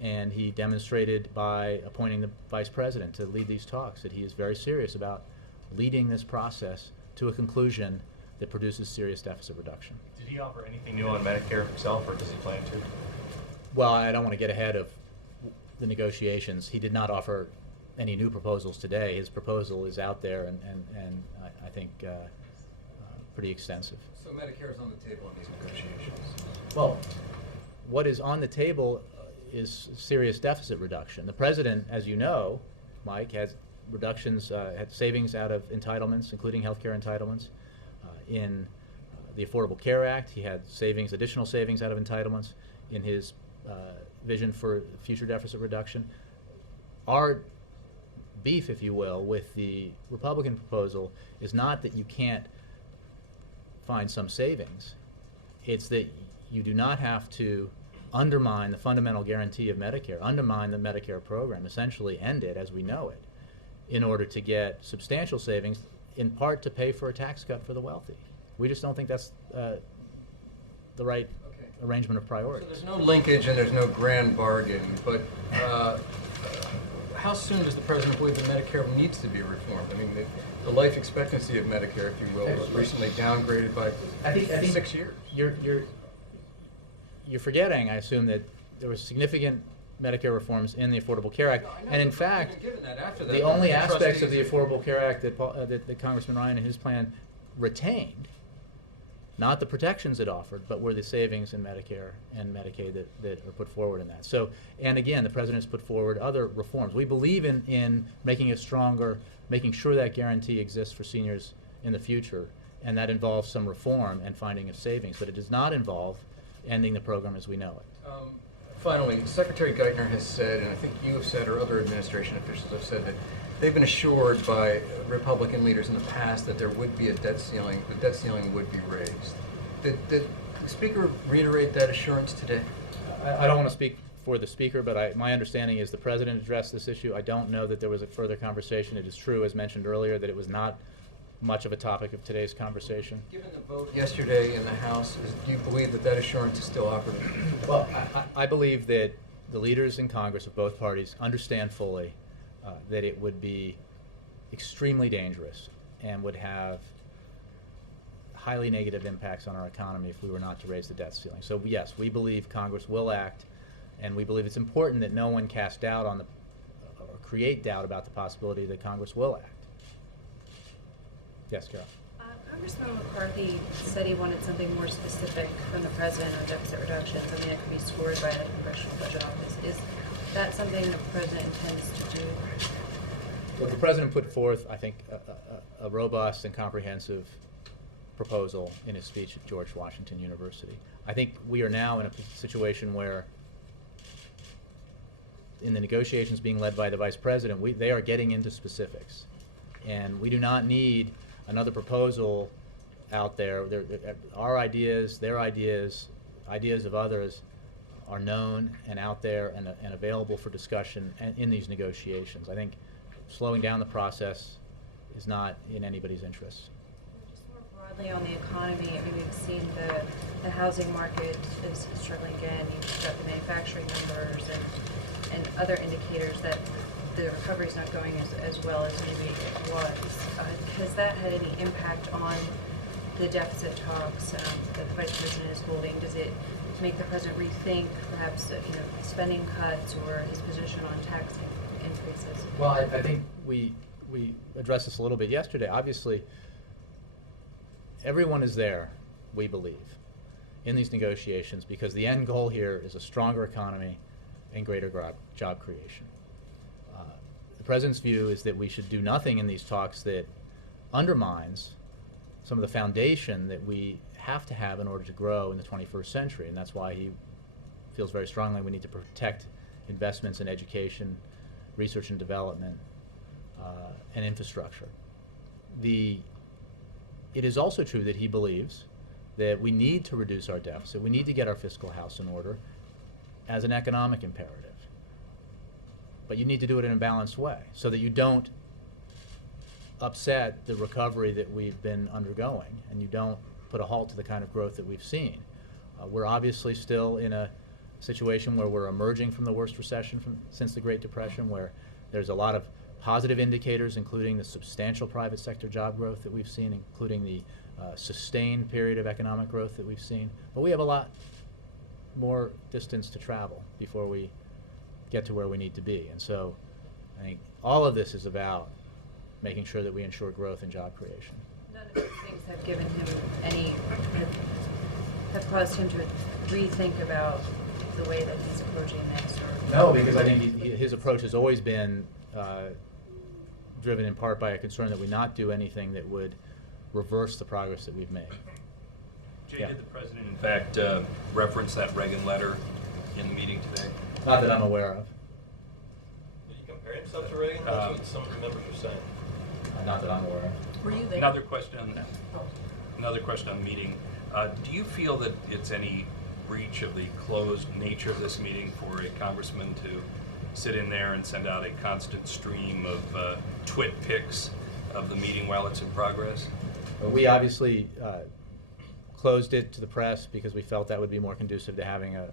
And he demonstrated by appointing the vice president to lead these talks that he is very serious about leading this process to a conclusion that produces serious deficit reduction. Did he offer anything new on Medicare himself, or does he plan to? Well, I don't want to get ahead of the negotiations. He did not offer any new proposals today. His proposal is out there and I think pretty extensive. So Medicare is on the table in these negotiations? Well, what is on the table is serious deficit reduction. The president, as you know, Mike, has reductions, had savings out of entitlements, including healthcare entitlements. In the Affordable Care Act, he had savings, additional savings out of entitlements in his vision for future deficit reduction. Our beef, if you will, with the Republican proposal is not that you can't find some savings. It's that you do not have to undermine the fundamental guarantee of Medicare, undermine the Medicare program, essentially end it as we know it, in order to get substantial savings, in part to pay for a tax cut for the wealthy. We just don't think that's the right arrangement of priorities. So there's no linkage and there's no grand bargain, but how soon does the president believe that Medicare needs to be reformed? I mean, the life expectancy of Medicare, if you will, was recently downgraded by I think 6 years. You're forgetting, I assume, that there were significant Medicare reforms in the Affordable Care Act, and in fact, the only aspects of the Affordable Care Act that Congressman Ryan and his plan retained, not the protections it offered, but were the savings in Medicare and Medicaid that are put forward in that. So, and again, the president's put forward other reforms. We believe in making it stronger, making sure that guarantee exists for seniors in the future, and that involves some reform and finding of savings, but it does not involve ending the program as we know it. Finally, Secretary Geithner has said, and I think you have said, or other administration officials have said, that they've been assured by Republican leaders in the past that there would be a debt ceiling, the debt ceiling would be raised. Did the Speaker reiterate that assurance today? I don't want to speak for the Speaker, but my understanding is the President addressed this issue. I don't know that there was a further conversation. It is true, as mentioned earlier, that it was not much of a topic of today's conversation. Given the vote yesterday in the House, do you believe that that assurance is still operative? Well, I believe that the leaders in Congress of both parties understand fully that it would be extremely dangerous and would have highly negative impacts on our economy if we were not to raise the debt ceiling. So yes, we believe Congress will act, and we believe it's important that no one cast doubt on or create doubt about the possibility that Congress will act. Yes, Carol. Congressman McCarthy said he wanted something more specific from the president on deficit reduction, something that could be scored by the Congressional Budget Office. Is that something the president intends to do? Well, the president put forth, I think, a robust and comprehensive proposal in his speech at George Washington University. I think we are now in a situation where, in the negotiations being led by the vice president, they are getting into specifics. And we do not need another proposal out there. Our ideas, their ideas, ideas of others are known and out there and available for discussion in these negotiations. I think slowing down the process is not in anybody's interest. Just more broadly on the economy, I mean, we've seen the housing market is struggling again. You've got the manufacturing numbers and other indicators that the recovery is not going as well as maybe it was. Has that had any impact on the deficit talks that the vice president is holding? Does it make the president rethink perhaps spending cuts or his position on tax increases? Well, I think we addressed this a little bit yesterday. Obviously, everyone is there, we believe, in these negotiations because the end goal here is a stronger economy and greater job creation. The president's view is that we should do nothing in these talks that undermines some of the foundation that we have to have in order to grow in the 21st century, and that's why he feels very strongly we need to protect investments in education, research and development, and infrastructure. It is also true that he believes that we need to reduce our deficit, we need to get our fiscal house in order as an economic imperative. But you need to do it in a balanced way so that you don't upset the recovery that we've been undergoing and you don't put a halt to the kind of growth that we've seen. We're obviously still in a situation where we're emerging from the worst recession since the Great Depression, where there's a lot of positive indicators, including the substantial private sector job growth that we've seen, including the sustained period of economic growth that we've seen. But we have a lot more distance to travel before we get to where we need to be. And so I think all of this is about making sure that we ensure growth and job creation. None of these things have given him any, have caused him to rethink about the way that he's approaching this? Or No, because I think his approach has always been driven in part by a concern that we not do anything that would reverse the progress that we've made. Jay, did the President in fact reference that Reagan letter in the meeting today? Not that I'm aware of. Did he compare himself to Reagan? That's what some of the members are saying. Not that I'm aware of. Were you there? Another question on another question on meeting. Do you feel that it's any breach of the closed nature of this meeting for a congressman to sit in there and send out a constant stream of twit pics of the meeting while it's in progress? We obviously closed it to the press because we felt that would be more conducive to having a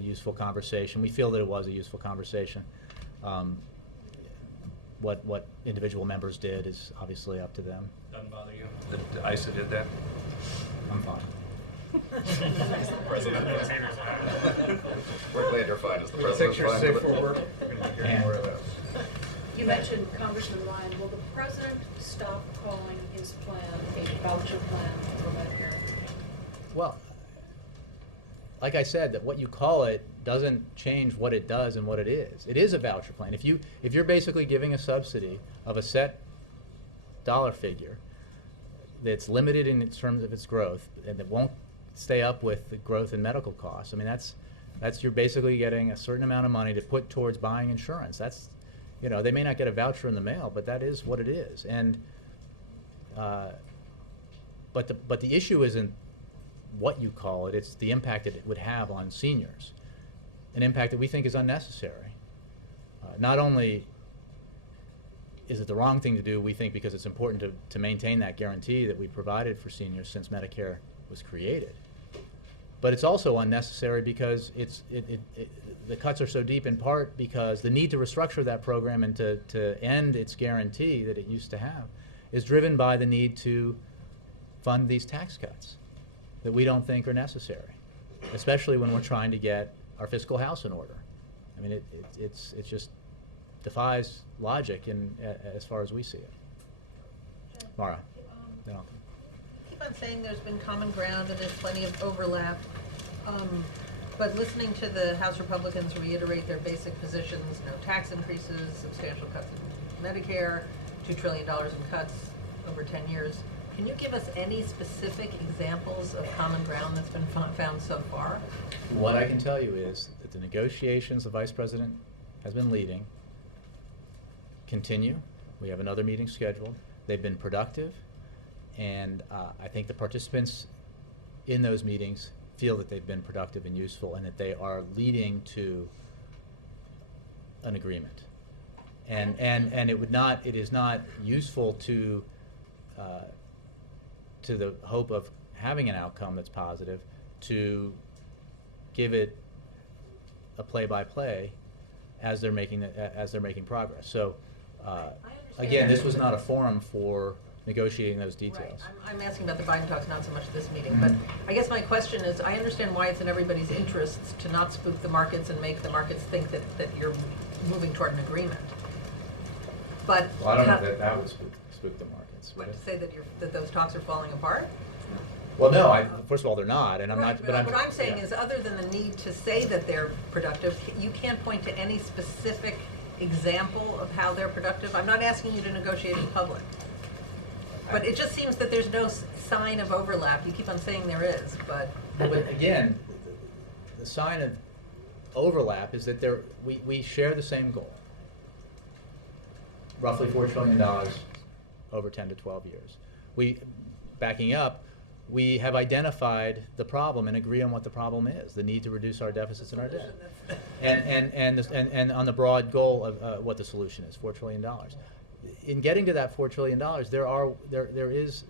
useful conversation. We feel that it was a useful conversation. What individual members did is obviously up to them. Doesn't bother you that ISA did that? I'm fine. President. We're glad you're fine. Is the Pictures President fine safe with for it? work. We're going to be hearing more of those. You mentioned Congressman Ryan. Will the president stop calling his plan a voucher plan for Medicare? Well, like I said, that what you call it doesn't change what it does and what it is. It is a voucher plan. If you're basically giving a subsidy of a set dollar figure that's limited in terms of its growth and that won't stay up with the growth in medical costs, I mean that's you're basically getting a certain amount of money to put towards buying insurance. That's, you know, they may not get a voucher in the mail, but that is what it is. And but the issue isn't what you call it, it's the impact that it would have on seniors, an impact that we think is unnecessary. Not only is it the wrong thing to do, we think, because it's important to maintain that guarantee that we provided for seniors since Medicare was created, but it's also unnecessary because the cuts are so deep, in part because the need to restructure that program and to end its guarantee that it used to have is driven by the need to fund these tax cuts that we don't think are necessary, especially when we're trying to get our fiscal house in order. I mean, it just defies logic as far as we see it. Mara. Then I'll Keep on saying there's been common ground and there's plenty of overlap, but listening to the House Republicans reiterate their basic positions, no tax increases, substantial cuts in Medicare, $2 trillion in cuts over 10 years. Can you give us any specific examples of common ground that's been found so far? What I can tell you is that the negotiations the Vice President has been leading continue. We have another meeting scheduled. They've been productive, and I think the participants in those meetings feel that they've been productive and useful, and that they are leading to an agreement. And it is not useful to the hope of having an outcome that's positive to give it a play-by-play as they're making progress. So again, this was not a forum for negotiating those details. Right. I'm asking about the Biden talks, not so much this meeting, but I guess my question is, I understand why it's in everybody's interests to not spook the markets and make the markets think that you're moving toward an agreement. But well, I don't know that would spook the markets. What, to say that those talks are falling apart? Well, no. First of all, they're not, and I'm right, not. But what I'm saying is, other than the need to say that they're productive, you can't point to any specific example of how they're productive. I'm not asking you to negotiate in public, but it just seems that there's no sign of overlap. You keep on saying there is, but again, the sign of overlap is that we share the same goal. roughly $4 trillion over 10 to 12 years. Backing up, we have identified the problem and agree on what the problem is, the need to reduce our deficits and our debt. And on the broad goal of what the solution is, $4 trillion. In getting to that $4 trillion, there is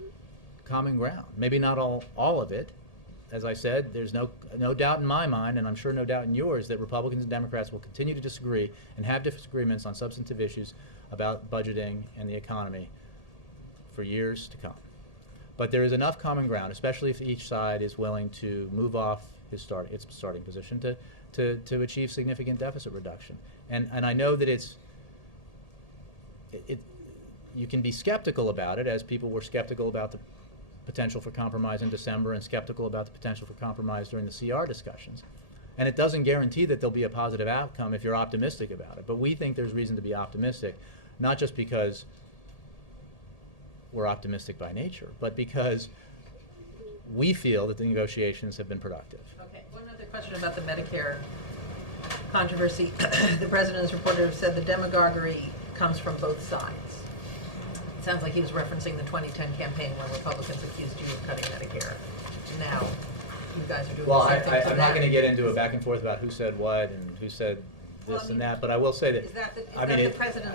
common ground. Maybe not all of it. As I said, there's no doubt in my mind, and I'm sure no doubt in yours, that Republicans and Democrats will continue to disagree and have disagreements on substantive issues about budgeting and the economy for years to come. But there is enough common ground, especially if each side is willing to move off its starting position to achieve significant deficit reduction. And I know that you can be skeptical about it, as people were skeptical about the potential for compromise in December and skeptical about the potential for compromise during the CR discussions. And it doesn't guarantee that there'll be a positive outcome if you're optimistic about it. But we think there's reason to be optimistic, not just because we're optimistic by nature, but because we feel that the negotiations have been productive. Okay, one other question about the Medicare controversy. The president's reporter said the demagoguery comes from both sides. It sounds like he was referencing the 2010 campaign when Republicans accused you of cutting Medicare. Now, you guys are doing the same thing. I'm not going to get into a back and forth about who said what and who said this and that, but I will say that, I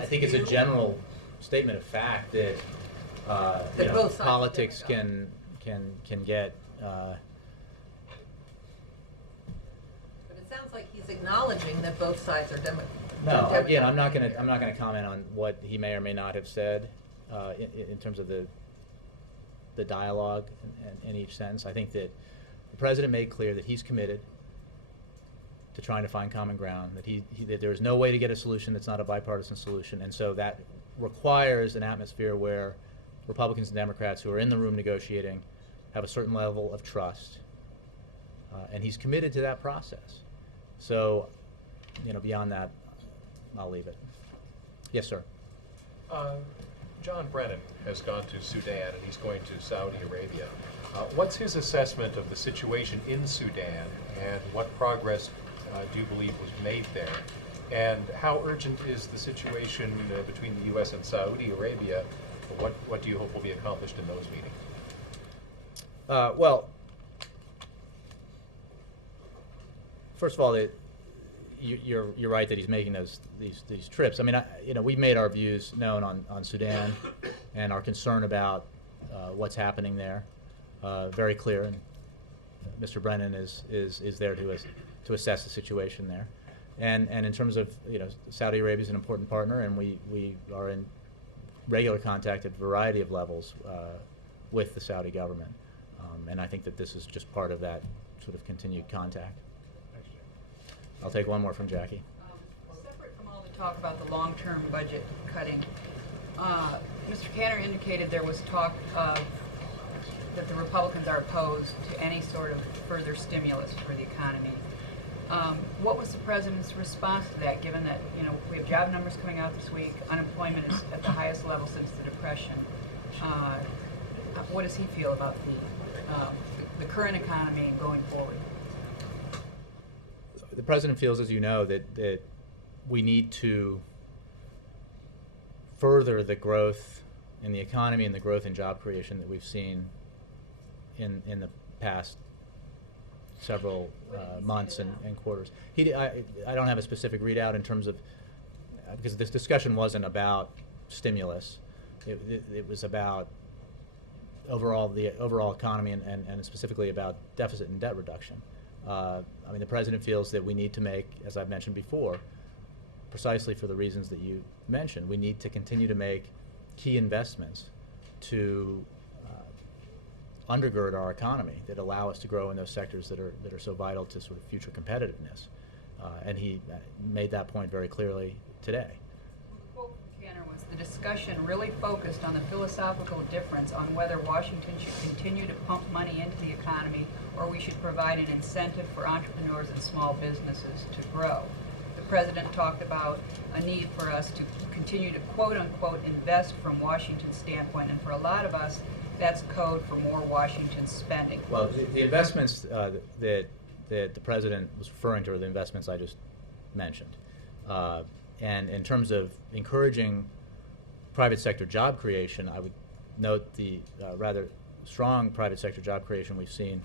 think it's a general statement of fact that politics can get. But it sounds like he's acknowledging that both sides are No, again, I'm not going to comment on what he may or may not have said in terms of the dialogue in each sense. I think that the president made clear that he's committed to trying to find common ground, that there is no way to get a solution that's not a bipartisan solution, and so that requires an atmosphere where Republicans and Democrats who are in the room negotiating have a certain level of trust, and he's committed to that process. So, beyond that, I'll leave it. Yes, sir. John Brennan has gone to Sudan and he's going to Saudi Arabia. What's his assessment of the situation in Sudan, and what progress do you believe was made there? And how urgent is the situation between the U.S. and Saudi Arabia? What do you hope will be accomplished in those meetings? Well, first of all, you're right that he's making these trips. I mean, we've made our views known on Sudan and our concern about what's happening there. Very clear, and Mr. Brennan is there to assess the situation there. And in terms of Saudi Arabia is an important partner, and we are in regular contact at a variety of levels with the Saudi government, and I think that this is just part of that sort of continued contact. I'll take one more from Jackie. Separate from all the talk about the long-term budget cutting, Mr. Cantor indicated there was talk that the Republicans are opposed to any sort of further stimulus for the economy. What was the president's response to that, given that we have job numbers coming out this week, unemployment is at the highest level since the Depression? What does he feel about the current economy and going forward? The president feels, as you know, that we need to further the growth in the economy and the growth in job creation that we've seen in the past several months and quarters. I don't have a specific readout in terms of, because this discussion wasn't about stimulus. It was about the overall economy and specifically about deficit and debt reduction. I mean, the president feels that we need to make, as I've mentioned before, precisely for the reasons that you mentioned, we need to continue to make key investments to undergird our economy that allow us to grow in those sectors that are so vital to sort of future competitiveness. And he made that point very clearly today. The quote from Cantor was, the discussion really focused on the philosophical difference on whether Washington should continue to pump money into the economy or we should provide an incentive for entrepreneurs and small businesses to grow. The president talked about a need for us to continue to quote-unquote invest from Washington's standpoint, and for a lot of us, that's code for more Washington spending. Well, the investments that the president was referring to are the investments I just mentioned. And in terms of encouraging private sector job creation, I would note the rather strong private sector job creation we've seen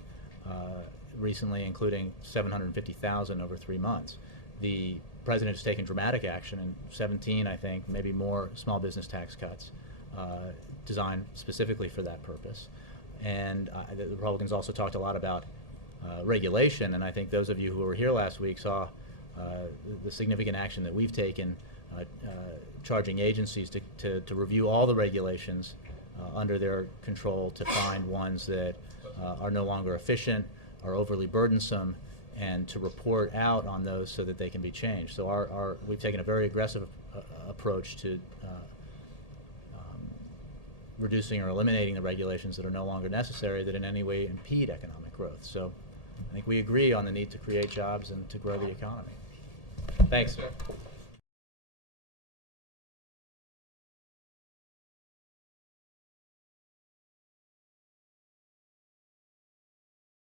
recently, including 750,000 over 3 months. The president has taken dramatic action in 17, I think, maybe more small business tax cuts designed specifically for that purpose. And the Republicans also talked a lot about regulation, and I think those of you who were here last week saw the significant action that we've taken charging agencies to review all the regulations under their control to find ones that are no longer efficient, are overly burdensome, and to report out on those so that they can be changed. So we've taken a very aggressive approach to reducing or eliminating the regulations that are no longer necessary that in any way impede economic growth. So I think we agree on the need to create jobs and to grow the economy. Thanks.